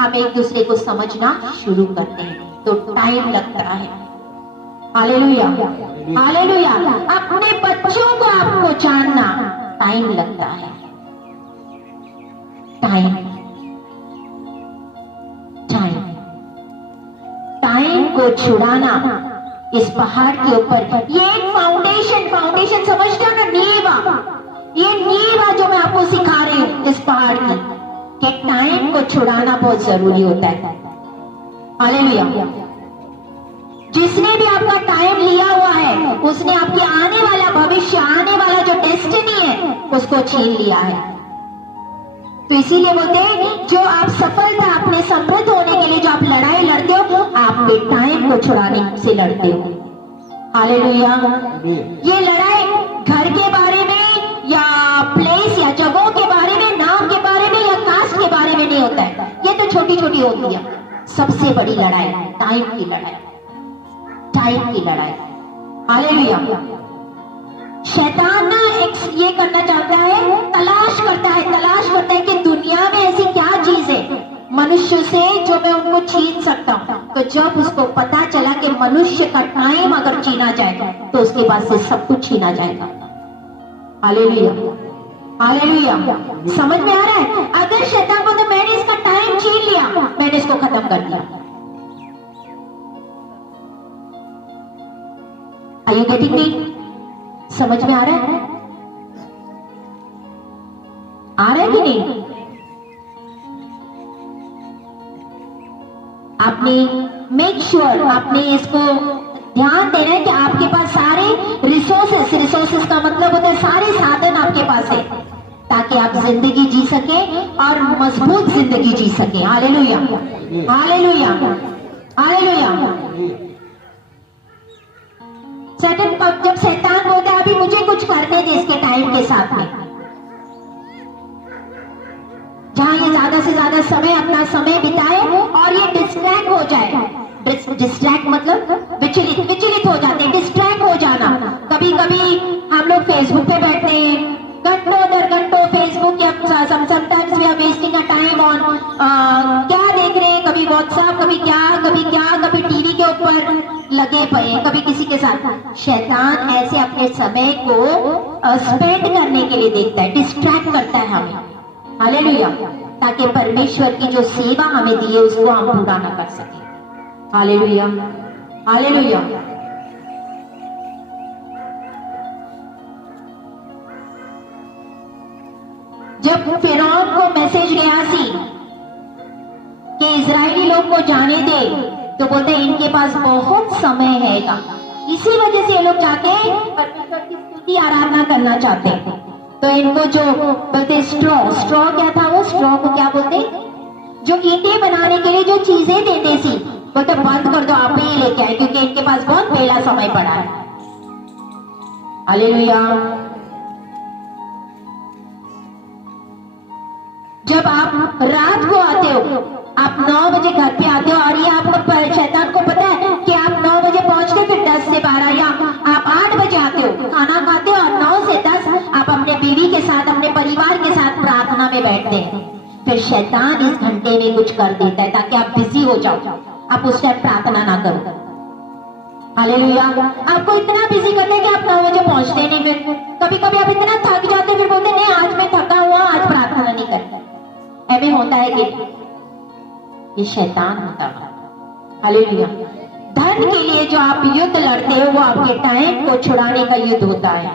हम एक दूसरे को समझना शुरू करते हैं, तो टाइम लगता है। Hallelujah, hallelujah. अपने बच्चों को आपको जानना टाइम लगता है। टाइम, टाइम, टाइम को छुड़ाना इस पहाड़ के ऊपर, ये एक फाउंडेशन समझते हो ना, नींव। ये नींव जो मैं आपको सिखा रही हूं इस पहाड़ की, कि टाइम को छुड़ाना बहुत जरूरी होता है। हालेलुया। जिसने भी आपका टाइम लिया हुआ है, उसने आपकी आने वाला भविष्य, आने वाला जो डेस्टिनी है, उसको छीन लिया है। तो इसीलिए बोलते हैं, जो आप सफलता, अपने समृद्ध होने के लिए जो आप लड़ाई लड़ते हो, आपके टाइम को छुड़ाने से लड़ते हो। हालेलुया। ये लड़ाई घर के बारे में या प्लेस या जगहों के बारे में, नाम के बारे में या कास्ट के बारे में नहीं होता है। ये तो छोटी छोटी होती है। सबसे बड़ी लड़ाई टाइम की लड़ाई, टाइम की लड़ाई। हालेलुया। शैतान ना एक ये करना चाहता है, तलाश करता है कि दुनिया में ऐसी क्या चीज है मनुष्य से जो मैं उनको छीन सकता हूं। तो जब उसको पता चला कि मनुष्य का टाइम अगर छीना जाएगा, तो उसके पास से सब कुछ छीना जाएगा। Hallelujah, hallelujah. समझ में आ रहा है? अगर शैतान को, तो मैंने इसका टाइम छीन लिया, मैंने इसको खत्म कर दिया। Are you getting me? समझ में आ रहा है? आ रहा है कि नहीं? आपने मेक श्योर, आपने इसको ध्यान देना है कि आपके पास सारे रिसोर्सेस का मतलब होता है सारे साधन आपके पास है, ताकि आप जिंदगी जी सके और मजबूत जिंदगी जी सके। Hallelujah, hallelujah, hallelujah. जब शैतान बोलता है अभी मुझे कुछ करने दे इसके टाइम के साथ में, जहां ये ज्यादा से ज्यादा समय, अपना समय बिताए और ये डिस्ट्रैक्ट हो जाए। डिस्ट्रैक्ट मतलब विचलित हो जाते हैं, डिस्ट्रैक्ट हो जाना। कभी कभी हम लोग फेसबुक पे बैठते हैं, घंटों दर घंटों फेसबुक, या sometimes we are wasting a time on क्या देख रहे हैं, कभी व्हाट्सएप, कभी टीवी के ऊपर लगे पड़े, कभी किसी के साथ। शैतान ऐसे अपने समय को स्पेंड करने के लिए देखता है, डिस्ट्रैक्ट करता है हमें। हालेलुया। ताकि परमेश्वर की जो सेवा हमें दी है उसको हम पूरा ना कर सके। Hallelujah, hallelujah. जब फिरौन को मैसेज गया सी कि इजरायली लोग को जाने दे, तो बोलते इनके पास बहुत समय हैगा। इसी वजह से ये लोग जाके परमेश्वर की स्तुति आराधना करना चाहते हैं। तो इनको जो बोलते स्ट्रॉ क्या था, वो स्ट्रॉ को क्या बोलते, जो ईंटें बनाने के लिए जो चीजें देते सी, बोलते बंद कर दो, आप ही लेके आए, क्योंकि इनके पास बहुत पहला समय पड़ा है। हालेलुया। जब आप रात को आते हो, आप 9 बजे घर पे आते हो, और ये आपको शैतान को पता है कि आप 9 बजे पहुंचते, फिर 10 से 12 या आप 8 बजे आते हो, खाना खाते हो, और 9 से 10 आप अपने बीवी के साथ, अपने परिवार के साथ प्रार्थना में बैठते हैं। फिर शैतान इस घंटे में कुछ कर देता है ताकि आप बिजी हो जाओ, आप उस टाइम प्रार्थना ना करो। हालेलुया। आपको इतना बिजी करते हैं कि आप 9 बजे पहुंचते नहीं। फिर कभी कभी आप इतना थक जाते, फिर बोलते नहीं आज मैं थका हुआ, आज प्रार्थना नहीं करता। ऐसे होता है कि ये शैतान होता है। हालेलुया। धन के लिए जो आप युद्ध लड़ते हो वो आपके टाइम को छुड़ाने का युद्ध होता है।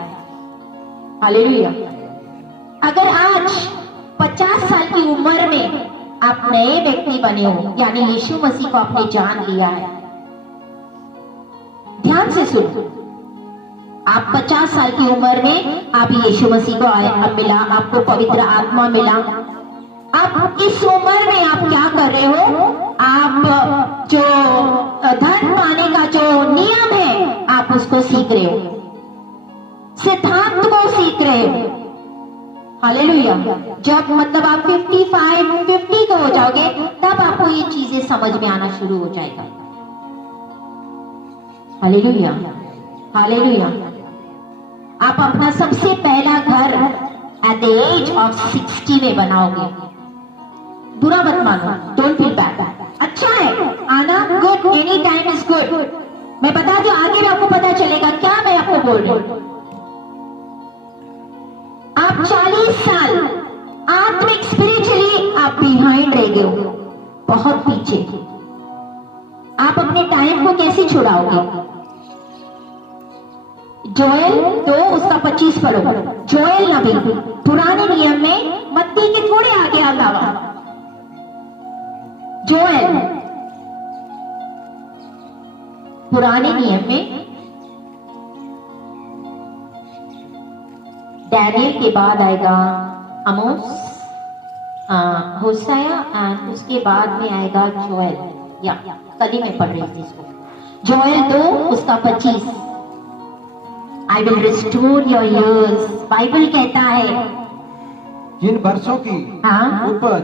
हालेलुया। अगर आज 50 साल की उम्र में आप नए व्यक्ति बने हो, यानी यीशु मसीह को आपने जान लिया है, ध्यान से सुनो, आप 50 साल की उम्र में आप यीशु मसीह को मिला, आपको पवित्र आत्मा मिला। आप इस उम्र में आप क्या कर रहे हो? आप जो धन पाने का जो नियम है आप उसको सीख रहे हो, सिद्धांत को सीख रहे हो। हालेलुया। जब मतलब आप 50 का हो जाओगे तब आपको ये चीजें समझ में आना शुरू हो जाएगा। Hallelujah, hallelujah. आप अपना सबसे पहला घर एट द एज ऑफ 60 में बनाओगे। बुरा मत मानो, डोंट फील बैड। अच्छा है आना, good, any time is good. मैं बता दूं, आगे भी आपको पता चलेगा क्या मैं आपको बोल रही हूं। आप 40 साल आत्मिक स्पिरिचुअली आप बिहाइंड रह गए हो, बहुत पीछे। आप अपने टाइम को कैसे छुड़ाओगे? जोएल 2 उसका 25 पढ़ो। जोएल नबी पुराने नियम में मत्ती के थोड़े आगे अलावा। जोएल पुराने नियम में डैनियल के बाद आएगा आमोस, होशाया, एंड उसके बाद में आएगा जोएल। या कल ही मैं पढ़ रही थी इसको। जोएल 2 उसका 25। I will restore your ears. Bible कहता है जिन वर्षों की उपज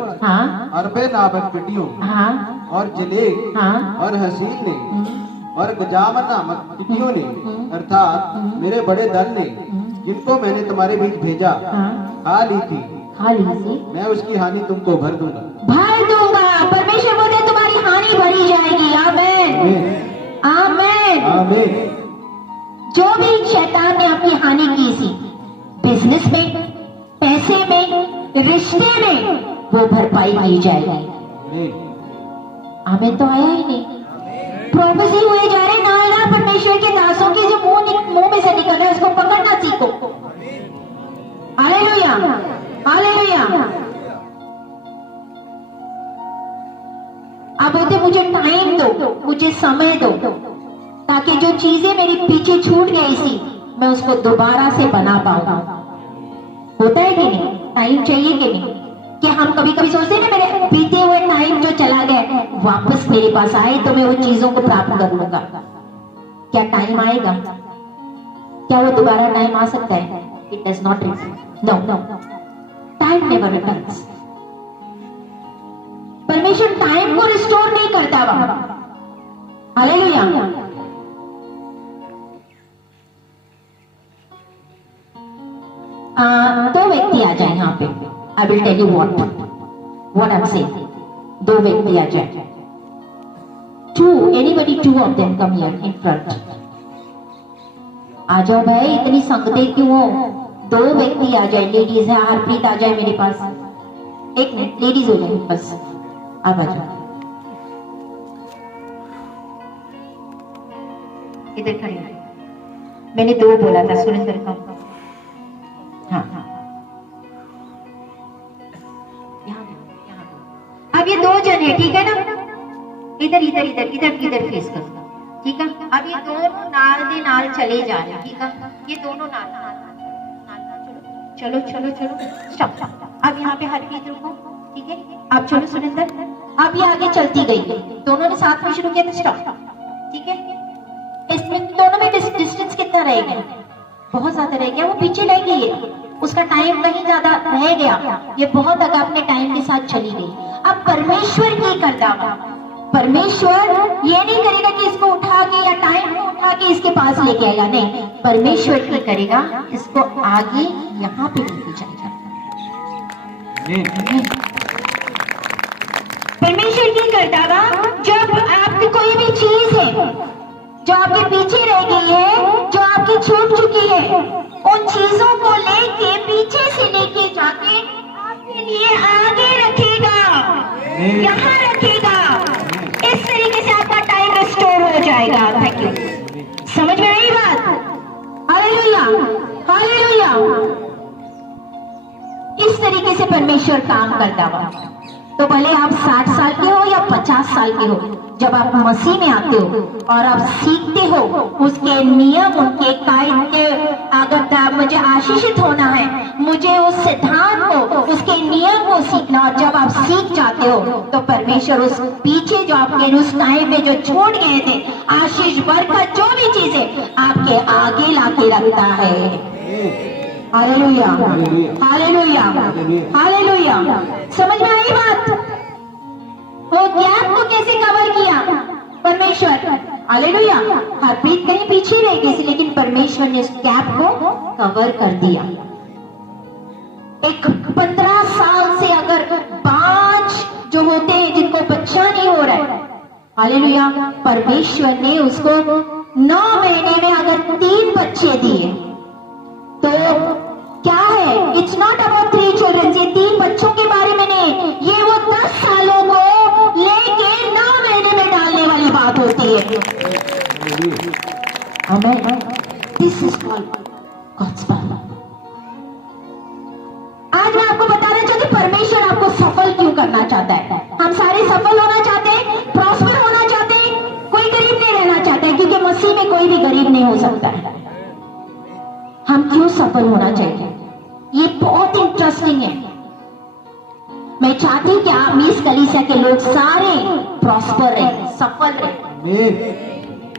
अरबे नामक बेटियों और जलेब और हसीन ने और गजामन नामक बेटियों ने अर्थात मेरे बड़े दल ने जिनको मैंने तुम्हारे बीच भेजा खा ली थी, मैं उसकी हानि तुमको भर दूंगा। परमेश्वर बोले तुम्हारी हानि भरी जाएगी। आमीन, आमीन, आमीन। जो भी शैतान ने अपनी हानि की थी बिजनेस में, पैसे में, रिश्ते में, वो भरपाई की जाएगी। हमें तो आया ही नहीं। प्रोफेसी हुए जा रहे ना, परमेश्वर के दासों के जो मुंह में से निकल रहा है उसको पकड़ना सीखो। Hallelujah, hallelujah. अब बोलते मुझे टाइम दो, मुझे समय दो, ताकि जो चीजें मेरी पीछे छूट गई थी मैं उसको दोबारा से बना पाऊंगा। होता है कि नहीं? टाइम चाहिए कि नहीं? कि हम कभी कभी सोचते हैं ना मेरे बीते हुए टाइम जो चला गया वापस मेरे पास आए तो मैं उन चीजों को प्राप्त कर लूंगा। क्या टाइम आएगा? क्या वो दोबारा टाइम आ सकता है? It does not return. No, time never returns. परमेश्वर टाइम को रिस्टोर नहीं करता। हालेलुया। दो व्यक्ति आ जाए यहाँ पे। I will tell you what I am saying. दो व्यक्ति आ जाए। Anybody two of them come here in front. आ जाओ भाई, इतनी संगते क्यों हो? दो व्यक्ति आ जाए। लेडीज है, हरप्रीत आ जाए मेरे पास। एक मिनट, लेडीज हो जाए बस। आप आ जाओ, इधर खड़ी। मैंने दो बोला था, सुरेंद्र का। हाँ, यहाँ। अब ये दो जन है, ठीक है ना? इधर इधर इधर इधर इधर फेस कर, ठीक है? अब ये दोनों नाल दे नाल चले जा रहे हैं, ठीक है? ये दोनों नाल चलो चलो चलो स्टॉप। अब यहाँ पे हरप्रीत रुको, ठीक है? आप चलो सुरेंद्र। अब ये आगे चलती गई, दोनों ने साथ में शुरू किया था, स्टॉप, ठीक है? इसमें दोनों में डिस्टेंस कितना रह गया? बहुत ज्यादा रह गया। वो पीछे रह गई है, उसका टाइम कहीं ज्यादा रह गया। ये बहुत आगे अपने टाइम के साथ चली गई। अब परमेश्वर की करता, परमेश्वर ये नहीं करेगा कि इसको उठा के या टाइम को उठा के इसके पास लेके आएगा, नहीं। परमेश्वर की करेगा, इसको आगे यहाँ पे लेके जाएगा। परमेश्वर की करता, जब आपकी कोई भी चीज है जो आपके पीछे रह गई है, जो आपकी छूट चुकी है, उन चीजों को लेके पीछे से लेके जाके आपके लिए आगे रखेगा, यहाँ रखेगा। इस तरीके से आपका टाइम रिस्टोर हो जाएगा। तरीके से परमेश्वर काम करता हुआ। तो भले आप 60 साल के हो या 50 साल के हो, जब आप मसीह में आते हो और आप सीखते हो उसके नियम, उनके कायदे, अगर मुझे आशीषित होना है, मुझे उस सिद्धांत को, उसके नियम को सीखना, और जब आप सीख जाते हो तो परमेश्वर उस पीछे जो आपके उस टाइम में जो छोड़ गए थे आशीष, बरकत, जो भी चीजें आपके आगे लाके रखता है। Hallelujah, hallelujah, hallelujah. समझ में आई बात? वो गैप को कैसे कवर किया परमेश्वर? हालेलुया। हरप्रीत कहीं पीछे रह गई, लेकिन परमेश्वर ने उस गैप को कवर कर दिया। एक 15 साल से अगर 5 जो होते हैं जिनको बच्चा नहीं हो रहा है, हालेलुया, परमेश्वर ने उसको 9 महीने में अगर 3 बच्चे दिए, तो क्या है? It's not about 3 children. ये 3 बच्चों के बारे में नहीं, ये वो 10 सालों को लेके 9 महीने में डालने वाली बात होती है। Amen. This is called God's power. आज मैं आपको बताना चाहती हूँ परमेश्वर आपको सफल क्यों करना चाहता है। हम सारे सफल होना चाहते हैं, प्रॉस्पर होना चाहते हैं, कोई गरीब नहीं रहना चाहता है, क्योंकि मसीह में कोई भी गरीब नहीं हो सकता है। हम क्यों सफल होना चाहिए? ये बहुत इंटरेस्टिंग है। मैं चाहती हूँ कि आप इस कलीसिया के लोग सारे प्रॉस्पर रहे, सफल रहे,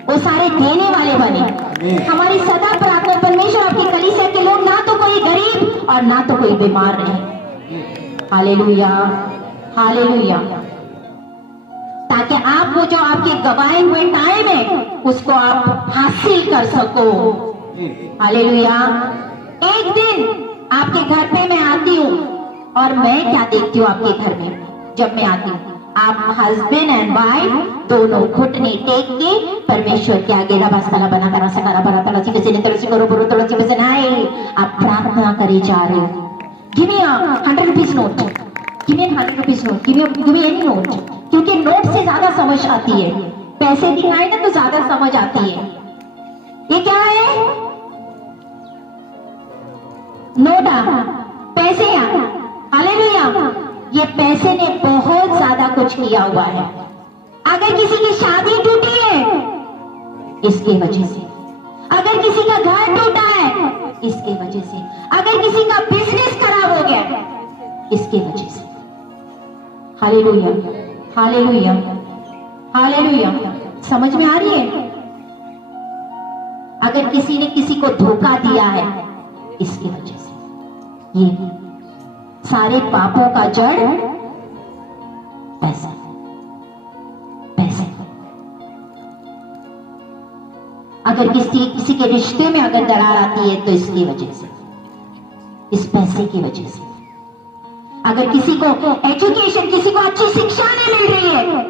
वो सारे देने वाले बने। हमारी सदा प्रार्थना परमेश्वर आपकी कलीसिया के लोग ना तो कोई गरीब और ना तो कोई बीमार रहे। Hallelujah, hallelujah. ताकि आप वो जो आपके गवाए हुए टाइम है उसको आप हासिल कर सको। हालेलुया। एक दिन आपके घर पे मैं आती हूँ और मैं क्या देखती हूँ आपके घर में? जब मैं आती हूँ आप हस्बैंड एंड वाइफ दोनों घुटने टेक के परमेश्वर के आगे रबास्तला बना करा सकारा बना तला सी किसी ने तुलसी करो बुरो तुलसी में से नहीं, आप प्रार्थना करे जा रहे हो। Give me 100 rupees note, give me 100 rupees note, give me any note, क्योंकि नोट से ज्यादा समझ आती है। पैसे दिखाए ना तो ज्यादा समझ आती है। ये क्या है? नोटा, पैसे। हालेलुया। ये पैसे ने बहुत ज्यादा कुछ किया हुआ है। अगर किसी की शादी टूटी है इसकी वजह से, अगर किसी का घर टूटा है इसकी वजह से, अगर किसी का बिजनेस खराब हो गया इसकी वजह से। Hallelujah, hallelujah, hallelujah. समझ में आ रही है? अगर किसी ने किसी को धोखा दिया है इसकी वजह से। ये सारे पापों का जड़ पैसा, पैसे। अगर किसी के रिश्ते में अगर दरार आती है तो इसकी वजह से, इस पैसे की वजह से। अगर किसी को एजुकेशन, किसी को अच्छी शिक्षा नहीं मिल रही है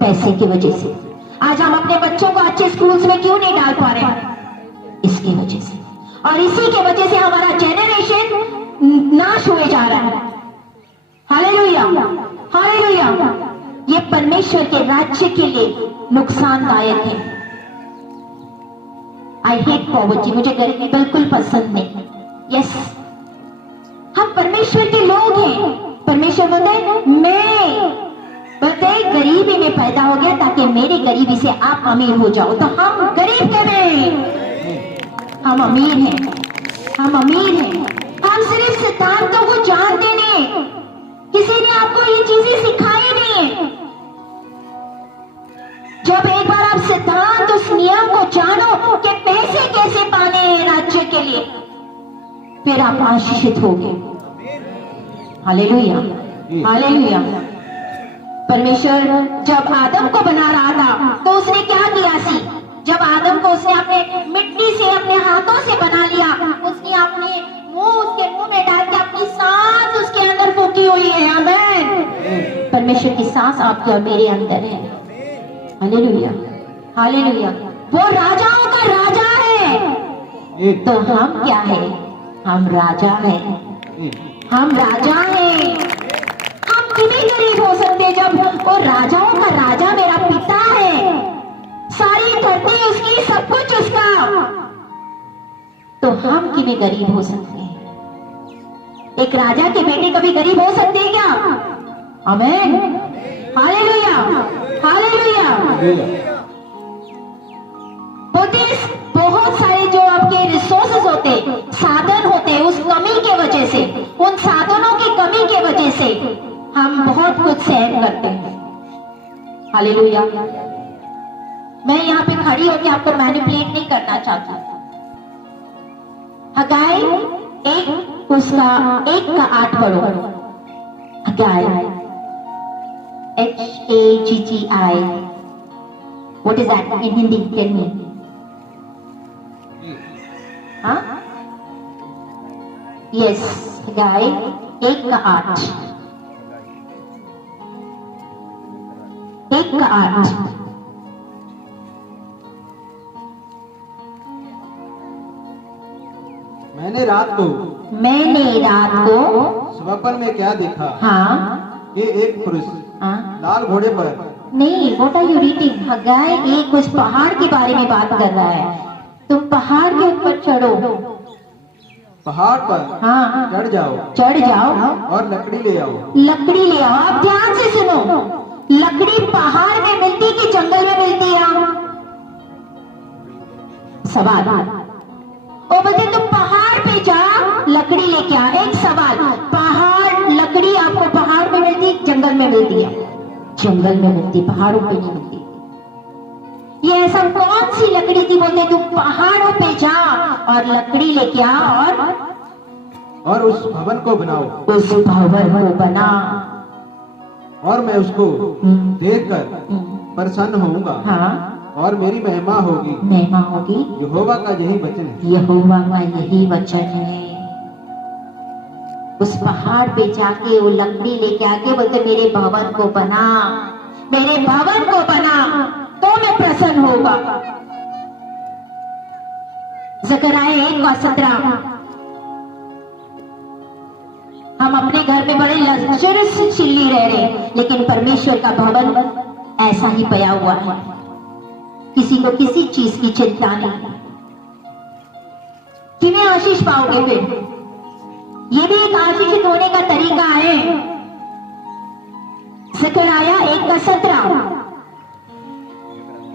पैसे की वजह से। आज हम अपने बच्चों को अच्छे स्कूल्स में क्यों नहीं डाल पा रहे? इसकी वजह से। और इसी के वजह से हमारा जेनरेशन नाश हुए जा रहा है। Hallelujah, hallelujah. ये परमेश्वर के राज्य के लिए नुकसानदायक है। आई हेट पॉवर्टी, मुझे गरीबी बिल्कुल पसंद नहीं। यस, हम परमेश्वर के लोग हैं। परमेश्वर बोलते गरीबी में पैदा हो गया ताकि मेरी गरीबी से आप अमीर हो जाओ। तो हम गरीब क्यों नहीं? हम अमीर हैं, हम अमीर हैं। हम सिर्फ सिद्धांतों को जानते नहीं, किसी ने आपको ये चीजें सिखाई नहीं है। जब एक बार आप सिद्धांत, उस नियम को जानो कि पैसे कैसे पाने हैं राज्य के लिए, फिर आप आशीषित होंगे। Hallelujah, hallelujah. परमेश्वर जब आदम को बना रहा था तो उसने क्या किया सी? जब आदम को उसने अपने मिट्टी से, अपने हाथों से बना लिया, उसने अपने उसके मुंह में डाल के अपनी सांस उसके अंदर फूकी हुई है। आमीन। परमेश्वर की सांस आपके और मेरे अंदर है। Hallelujah, hallelujah. वो राजाओं का राजा है, तो हम क्या है? हम राजा है, हम राजा है। हम कितने गरीब हो सकते जब वो राजाओं का राजा मेरा पिता है, सारी धरती उसकी, सब कुछ उसका, तो हम कितने गरीब हो सकते हैं? एक राजा के बेटे कभी गरीब हो सकते हैं क्या? आमीन, हालेलुया, हालेलुया। बहुत सारे जो आपके रिसोर्सेज होते, साधन होते, उस कमी के वजह से, उन साधनों की कमी के वजह से हम बहुत कुछ सहन करते हैं। हालेलुया। मैं यहाँ पे खड़ी होकर आपको मैनिपुलेट नहीं करना चाहती। हगाई उसका 1:8 पढ़ो। हगाई, HAGGI, what is that in Hindi? Tell me. हाँ? Yes, Haggai 1:8. 1:8। मैंने रात को स्वप्न में क्या देखा? हाँ, ये एक पुरुष लाल घोड़े पर। नहीं, व्हाट आर यू रीडिंग? हगाई एक कुछ पहाड़ के बारे में बात कर रहा है। तुम पहाड़ के ऊपर चढ़ो, पहाड़ पर हाँ चढ़ जाओ और लकड़ी ले आओ। लकड़ी ले आओ। आप ध्यान से सुनो, लकड़ी पहाड़ में मिलती कि जंगल में मिलती है? सवाल। और बोलते तुम पहाड़ पे जा, लकड़ी लेके आ। एक सवाल, पहाड़ लकड़ी आपको पहाड़ में मिलती, जंगल में मिलती है? जंगल में मिलती, पहाड़ों पे नहीं मिलती। ये ऐसा कौन सी लकड़ी थी? बोलते तुम पहाड़ों पे जा और लकड़ी लेके आ और उस भवन को बनाओ। उस भवन को बना और मैं उसको देखकर प्रसन्न होऊंगा। हाँ, और मेरी महिमा होगी। यहोवा का यही वचन है। यहोवा का यही वचन है। उस पहाड़ पे जाके वो लकड़ी लेके आके बोलते मेरे भवन को बना, मेरे भवन को बना तो मैं प्रसन्न होगा। ज़करिया 1:17। हम अपने घर में बड़े लग्जरियस चिल्ली रह रहे हैं, लेकिन परमेश्वर का भवन ऐसा ही पया हुआ है। किसी को किसी चीज की चिंता नहीं। किਵੇਂ आशीष पाओगे? फिर ये भी एक आशीषित होने का तरीका है। ज़करिया 1:17।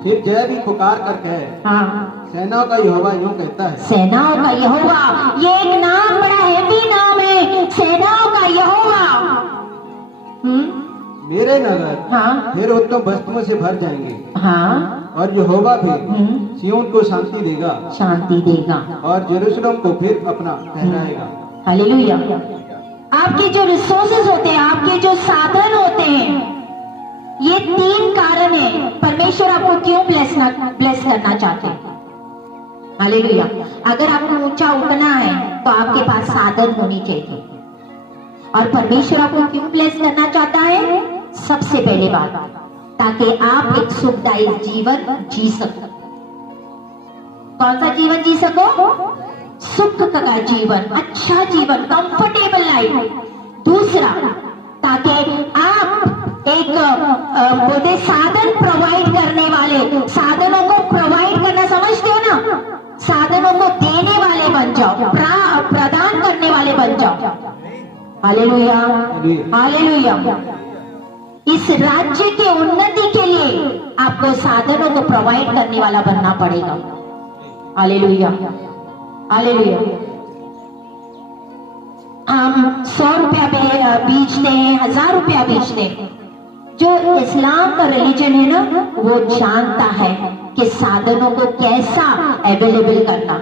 फिर जय भी पुकार कर कहे, हाँ, सेनाओं का यहोवा यूं कहता है। सेनाओं का यहोवा, ये एक नाम बड़ा हैवी नाम है, सेनाओं का यहोवा। मेरे नगर हाँ, फिर उत्तम वस्तुओं से भर जाएंगे। हाँ, और यहोवा भी सिय्योन को शांति देगा और यरूशलेम को फिर अपना ठहराएगा। हालेलुया। आपके जो रिसोर्सेज होते हैं, आपके जो साधन होते हैं, ये 3 कारण है परमेश्वर आपको क्यों ब्लेस करना चाहते हैं। हालेलुया। अगर आपको ऊंचा उठना है तो आपके पास साधन होनी चाहिए। और परमेश्वर आपको क्यों ब्लेस करना चाहता है? सबसे पहले बात, ताकि आप एक सुखदायी जीवन जी सको। कौन सा जीवन जी सको? सुख का जीवन, अच्छा जीवन, कंफर्टेबल लाइफ। दूसरा, ताकि आप एक बोलते साधन प्रोवाइड करने वाले, साधनों को प्रोवाइड करना समझते हो ना, साधनों को देने वाले बन जाओ, प्रदान करने वाले बन जाओ। Hallelujah, hallelujah. इस राज्य के उन्नति के लिए आपको साधनों को प्रोवाइड करने वाला बनना पड़ेगा। Hallelujah, hallelujah. हम 100 रुपया बेचते हैं, 1000 रुपया बेचते हैं। जो इस्लाम का रिलीजन है ना, वो जानता है कि साधनों को कैसा अवेलेबल करना,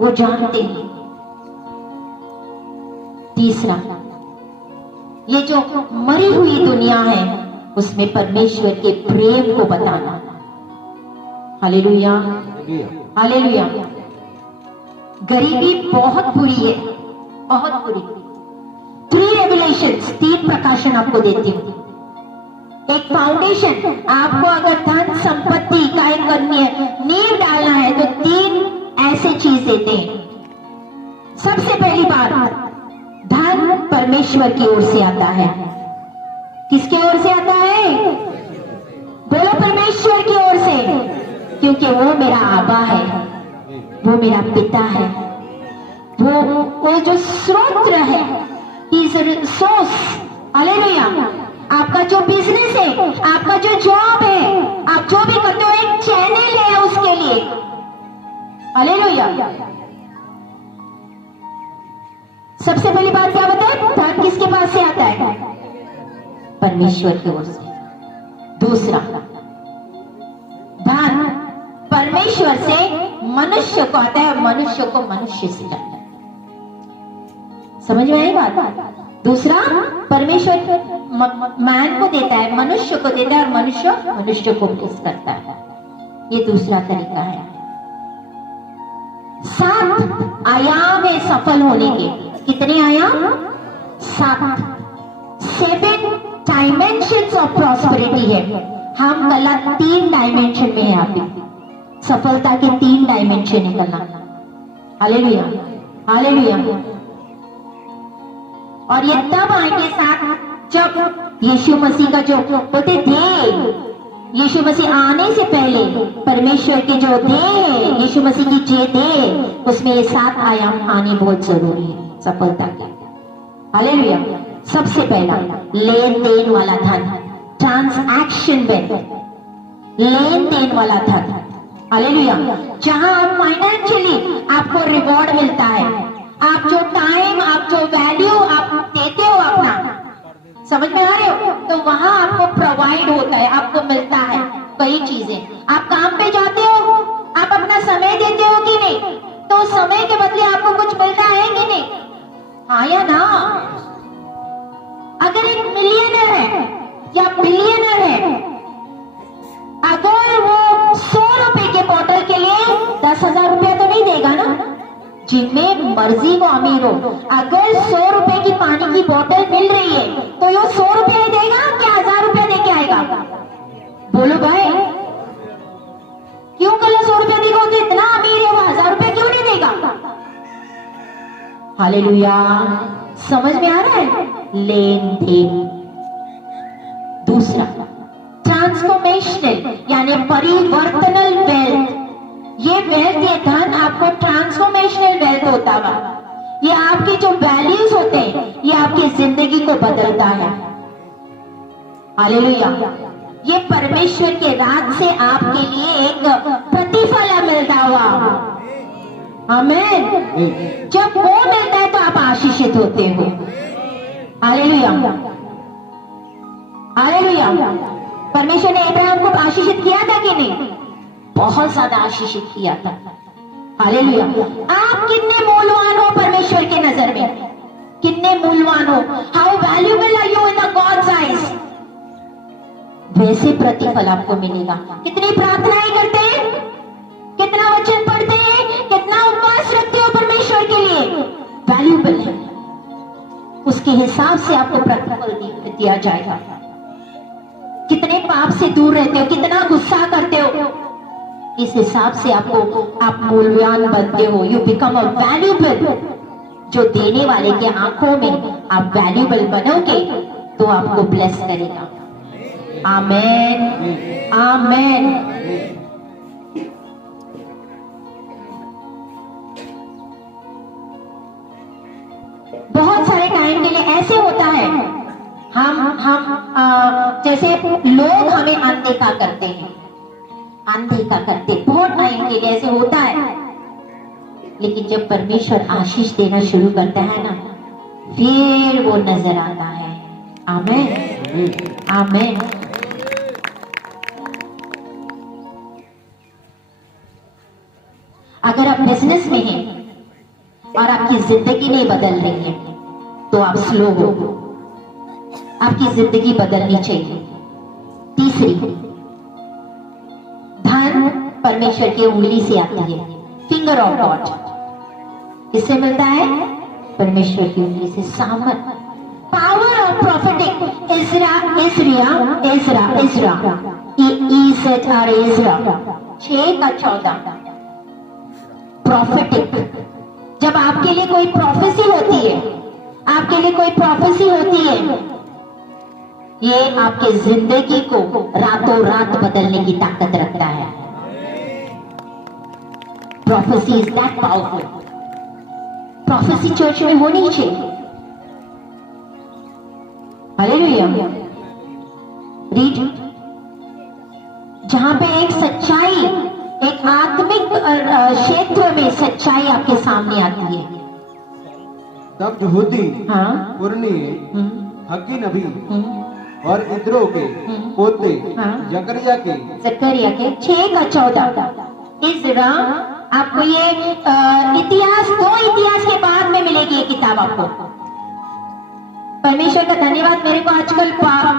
वो जानते हैं। तीसरा, ये जो मरी हुई दुनिया है उसमें परमेश्वर के प्रेम को बताना। Hallelujah, hallelujah. गरीबी बहुत बुरी है, बहुत बुरी। 3 रेवलेशंस, 3 प्रकाशन आपको देती हूँ। एक फाउंडेशन, आपको अगर धन संपत्ति का एक नींव डालना है तो 3 ऐसे चीज देते हैं। सबसे पहली बात, धन परमेश्वर की ओर से आता है। किसके ओर से आता है? बोलो, परमेश्वर की ओर से, क्योंकि वो मेरा आबा है, वो मेरा पिता है, वो वो जो स्रोत है, इज सोर्स। हालेलुया। आपका जो बिजनेस है, आपका जो जॉब है, आप जो भी करते हो, एक चैनल है उसके लिए। हालेलुया। सबसे पहली बात क्या बताए? धन किसके पास से आता है? परमेश्वर की ओर से। दूसरा, धन परमेश्वर से मनुष्य को आता है, मनुष्य को मनुष्य से जाता है। समझ में आई बात? दूसरा, परमेश्वर मैन को देता है, मनुष्य को देता है, और मनुष्य मनुष्य को ब्लेस करता है। ये दूसरा तरीका है। 7 आयाम है सफल होने के। कितने आयाम? 7 डायमेंशंस ऑफ प्रॉस्पेरिटी है। हम कल 3 डायमेंशन में है। आप सफलता के 3 डायमेंशन निकलना। Hallelujah, hallelujah. और ये तब आएंगे साथ जब यीशु मसीह का जो बोलते थे, यीशु मसीह आने से पहले परमेश्वर के जो देह है, यीशु मसीह की जे देह, उसमें ये 7 आयाम आने बहुत जरूरी है सफलता के। हालेलुया। सबसे पहला, लेन देन वाला धन, ट्रांसैक्शन वेल्थ, लेन देन वाला धन। हालेलुया। जहां आप फाइनेंशियली आपको रिवॉर्ड मिलता है, आप जो टाइम, आप जो वैल्यू आप देते हो अपना, समझ में आ रहे हो, तो वहां आपको प्रोवाइड होता है, आपको मिलता है कई चीजें। आप काम पे जाते हो, आप अपना समय देते हो कि नहीं, तो समय के बदले आपको कुछ मिलता है कि नहीं? हाँ या ना? अगर एक मिलियनर है या बिलियनर है, अगर वो 100 रुपए के बोतल के लिए 10,000 रुपया तो नहीं देगा ना। जिनमें मर्जी वो अमीर हो, अगर 100 रुपए की पानी की बोतल मिल रही है तो वो 100 रुपया ही देगा क्या 1000 रुपया दे के आएगा? बोलो भाई, क्यों कल 100 रुपया देगा? तो इतना अमीर है, वो 1000 रुपया क्यों नहीं देगा? हालेलुया। समझ में आ रहा है? लेन देन। दूसरा, ट्रांसफॉर्मेशनल यानी परिवर्तनल वेल्थ। ये वेल्थ, ये धन आपको ट्रांसफॉर्मेशनल वेल्थ होता है। ये आपके जो वैल्यूज होते हैं, ये आपकी जिंदगी को बदलता है। हालेलुया। ये परमेश्वर के राज से आपके लिए एक प्रतिफल मिलता हुआ। आमीन। जब वो मिलता है तो आप आशीषित होते हो। Hallelujah, hallelujah. परमेश्वर ने अब्राहम को आशीषित किया था कि नहीं? बहुत ज्यादा आशीषित किया था। हालेलुया। आप कितने मूल्यवान हो परमेश्वर के नजर में? कितने मूल्यवान हो? How valuable are you in the God's eyes? वैसे प्रतिफल आपको मिलेगा। कितनी प्रार्थनाएं करते हैं, कितना वचन पढ़ते हैं, कितना उपवास रखते हो परमेश्वर के लिए, वैल्यूएबल है, उसके हिसाब से आपको प्रतिफल दिया जाएगा। कितने पाप से दूर रहते हो, कितना गुस्सा करते हो, इस हिसाब से आपको आप मूल्यवान बनते हो। You become a valuable. जो देने वाले के आंखों में आप वैल्यूएबल बनोगे तो आपको ब्लेस करेगा। आमेन, आमेन। बहुत सारे टाइम के लिए ऐसे होता है, हम जैसे लोग हमें अनदेखा करते हैं, अनदेखा करते, बहुत टाइम के लिए ऐसे होता है। लेकिन जब परमेश्वर आशीष देना शुरू करता है ना, फिर वो नजर आता है। आमेन, आमेन। अगर आप बिजनेस में हैं और आपकी जिंदगी नहीं बदल रही है तो आप स्लो हो। आपकी जिंदगी बदलनी चाहिए। तीसरी, धन परमेश्वर की उंगली से आती है, फिंगर ऑफ गॉड। किससे मिलता है? परमेश्वर की उंगली से। सामर्थ, पावर ऑफ प्रॉफिटिक। इज़रा 6:14 प्रॉफिटिक। जब आपके लिए कोई प्रोफेसी होती है, आपके लिए कोई प्रोफेसी होती है, ये आपके जिंदगी को रातों रात बदलने की ताकत रखता है। Prophecy is that powerful. Prophecy church में होनी चाहिए। हालेलुया। रीड, जहां पे एक सच्चाई, एक आत्मिक क्षेत्र में सच्चाई आपके सामने आती है। तब यहूदी पुरनिये, हग्गी नबी और इद्रो के पोते जकरिया के 6:14 इज़रा, आपको ये इतिहास, 2 इतिहास के बाद में मिलेगी ये किताब आपको। परमेश्वर का धन्यवाद, मेरे को आजकल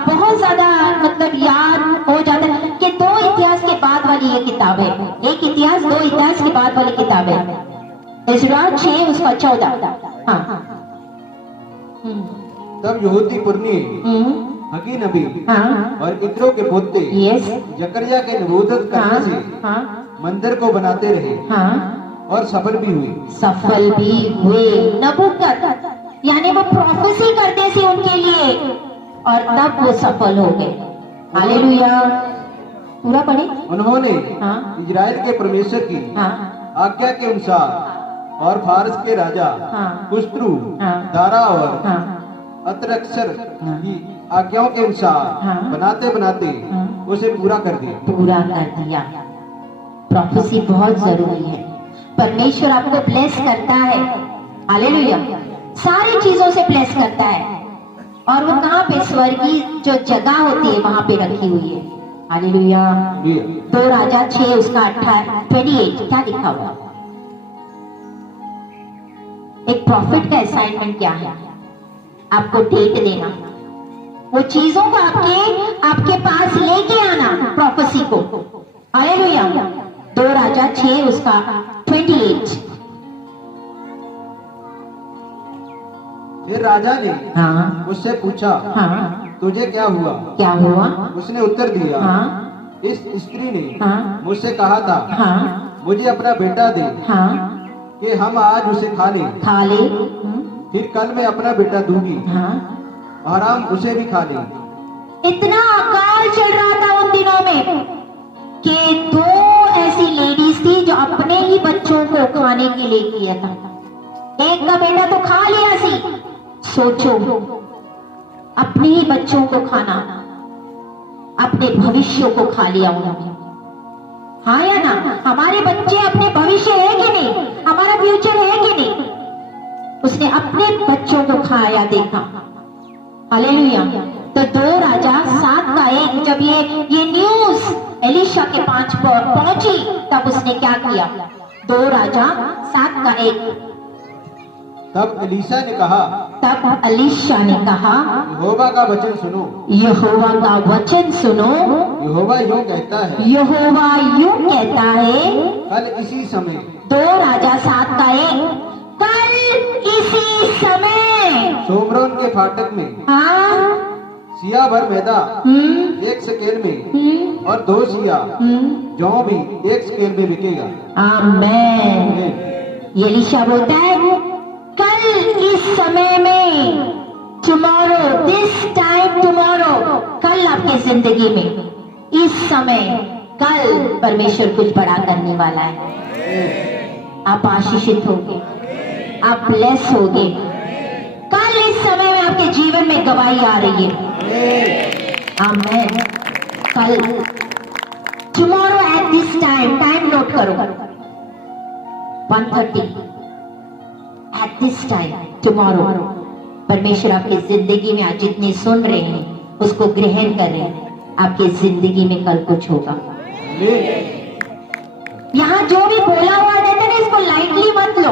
बहुत ज्यादा मतलब याद हो जाता है कि 2 इतिहास के बाद वाली ये किताब है। एक इतिहास, 2 इतिहास के बाद वाली किताब है। इज़रा 6:14। हाँ। तब यहूदी पुरनिये, हग्गी नबी और इद्रो के पोते जकरिया के नबूवत करने से मंदिर को बनाते रहे और सफल भी हुए। नबूवत यानी वो प्रोफेसी करते थे उनके लिए और तब वो सफल हो गए। हालेलुया। पूरा पढ़े। उन्होंने इजराइल के परमेश्वर की आज्ञा के अनुसार और फारस के राजा कुस्रू, दारा और अतरक्षर की आज्ञाओं के अनुसार बनाते बनाते उसे पूरा कर दिया। प्रोफेसी बहुत जरूरी है। परमेश्वर आपको ब्लेस करता है। हालेलुया। सारी चीजों से ब्लेस करता है और वो कहाँ पे, स्वर्गीय जो जगह होती है वहां पे रखी हुई है। हालेलुया। 2 राजा 6 उसका 28 क्या लिखा हुआ? एक प्रॉफिट का असाइनमेंट क्या है? आपको डेट देना, वो चीजों को आपके पास लेके आना, प्रोफेसी को। हालेलुया। 2 राजा 6 उसका 28। फिर राजा ने उससे पूछा, तुझे क्या हुआ? उसने उत्तर दिया, इस स्त्री ने मुझसे कहा था मुझे अपना बेटा दे कि हम आज उसे खा ले। फिर कल मैं अपना बेटा दूंगी और हम उसे भी खा ले। इतना अकाल चल रहा था उन दिनों में कि 2 ऐसी लेडीज थी जो अपने ही बच्चों को खाने के लिए किया था। एक का बेटा तो खा लिया सी, सोचो अपने ही बच्चों को खाना, अपने भविष्य को खा लिया उन्होंने। हाँ या ना? हमारे बच्चे अपने भविष्य है कि नहीं? हमारा फ्यूचर है कि नहीं? उसने अपने बच्चों को खाया देखा। हालेलुया। तो 2 राजा 7:1 जब ये न्यूज एलिशा के पास पहुंची तब उसने क्या किया? 2 राजा 7:1। तब एलिशा ने कहा, यहोवा का वचन सुनो। यहोवा यूं कहता है, कल इसी समय। 2 राजा 7:1, कल इसी समय सोमरोन के फाटक में सिया भर मैदा 1 शकेल में और 2 सिया जौ भी 1 शकेल में बिकेगा। आमीन। एलीशा बोलता है कल इस समय में, टुमारो, दिस टाइम टुमारो, कल आपकी जिंदगी में, इस समय, कल परमेश्वर कुछ बड़ा करने वाला है। आप आशीषित होगे, आप ब्लेस होगे। कल इस समय में आपके जीवन में गवाही आ रही है। आमीन। कल, tomorrow at this time, time note करो, 1:30 एट दिस टाइम टुमारो। परमेश्वर आपकी जिंदगी में आज जितने सुन रहे हैं उसको ग्रहण कर रहे हैं, आपकी जिंदगी में कल कुछ होगा। यहाँ जो भी बोला हुआ रहता है इसको लाइटली मत लो।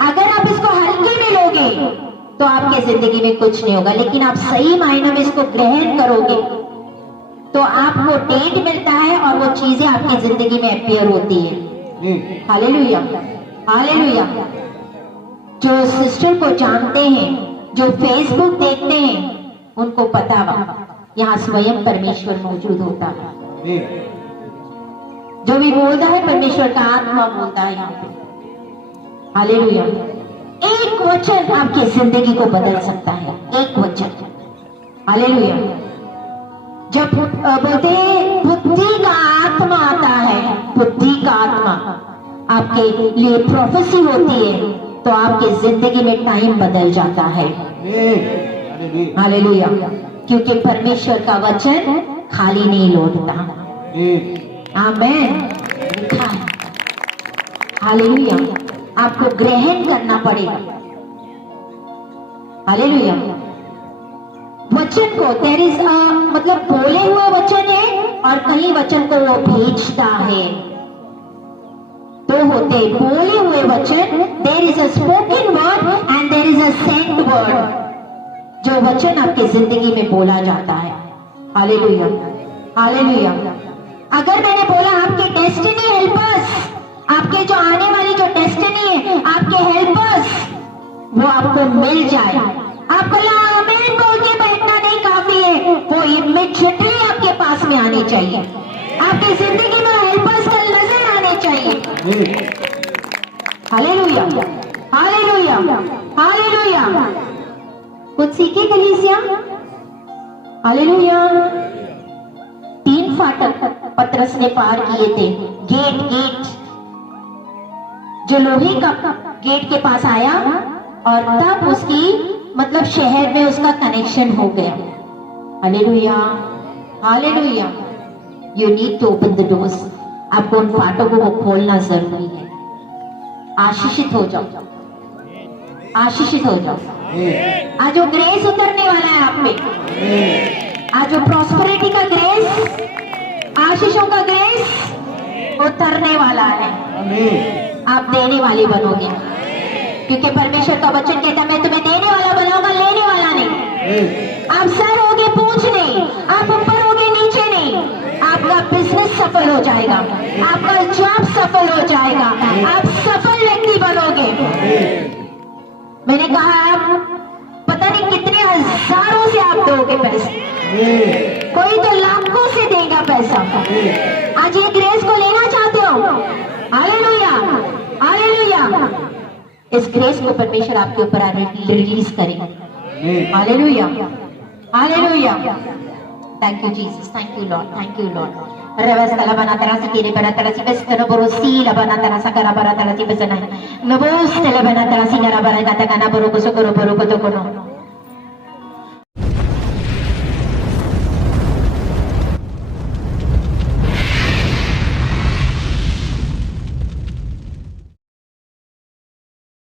अगर आप इसको हल्के में लोगे तो आपके जिंदगी में कुछ नहीं होगा, लेकिन आप सही मायने में इसको ग्रहण करोगे तो आपको डेट मिलता है और वो चीजें आपकी जिंदगी में अपीयर होती है। Hallelujah, hallelujah. जो सिस्टर को जानते हैं, जो फेसबुक देखते हैं, उनको पता हुआ यहाँ स्वयं परमेश्वर मौजूद होता है। जो भी बोलता है परमेश्वर का आत्मा बोलता है यहाँ पे। हालेलुया। एक वचन आपकी जिंदगी को बदल सकता है, एक वचन। हालेलुया। जब बोलते बुद्धि का आत्मा आता है, बुद्धि का आत्मा आपके लिए प्रोफेसी होती है, तो आपकी जिंदगी में टाइम बदल जाता है। हालेलुया। क्योंकि परमेश्वर का वचन खाली नहीं लौटता। आमेन। लिखा है। हालेलुया। आपको ग्रहण करना पड़ेगा। हालेलुया। वचन को देयर इज मतलब बोले हुए वचन है और कहीं वचन को वो भेजता है। दो होते, बोले हुए वचन, there is a spoken word and there is a sent word, जो वचन आपकी जिंदगी में बोला जाता है। हालेलुया। हालेलुया। अगर मैंने बोला आपके डेस्टिनी हेल्पर्स, आपके जो आने वाली जो डेस्टिनी है, आपके हेल्पर्स, वो आपको मिल जाए, आपको आमीन बोल के बैठना नहीं काफी है, वो इमीडिएटली आपके पास में आने चाहिए। आपकी जिंदगी में हेल्पर्स कल नजर आने चाहिए। हालेलुया। हालेलुया। हालेलुया। कुछ सीखे कलीसिया? हालेलुया। 3 फाटक पतरस ने पार किए थे। गेट जो लोहे का गेट के पास आया और तब उसकी मतलब शहर में उसका कनेक्शन हो गया। Hallelujah. Hallelujah. You need to open the doors. आपको उन फाटकों को खोलना जरूरी है। आशीषित हो जाओ। आशीषित हो जाओ। आज वो ग्रेस उतरने वाला है आप पे। आज वो प्रॉस्पेरिटी का ग्रेस, आशीषों का ग्रेस उतरने वाला है। आप देने वाले बनोगे, क्योंकि परमेश्वर का वचन कहता है मैं तुम्हें देने वाला बनाऊंगा, लेने वाला नहीं। आप सर होगे, पूंछ नहीं। आप ऊपर होगे, नीचे नहीं। आपका बिजनेस सफल हो जाएगा, आपका जॉब सफल हो जाएगा, आप सफल व्यक्ति बनोगे। मैंने कहा आप पता नहीं कितने हजारों से आप दोगे पैसे, कोई तो लाखों से देगा पैसा। आज ये ग्रेस को लेना चाहते हो? हालेलुया। हालेलुया। इस ग्रेस को परमेश्वर आपके ऊपर रिलीज करेगा। Hallelujah. Hallelujah. Thank you Jesus, thank you lord, thank you lord. रवस तला बना तरह से कीरे बना तरह से बस तनो बरो सीला बना तरह से करा बरा तरह से बसना नबोस तला बना तरह से करा बरा गाता गाना बरो को सो करो बरो को तो कोनो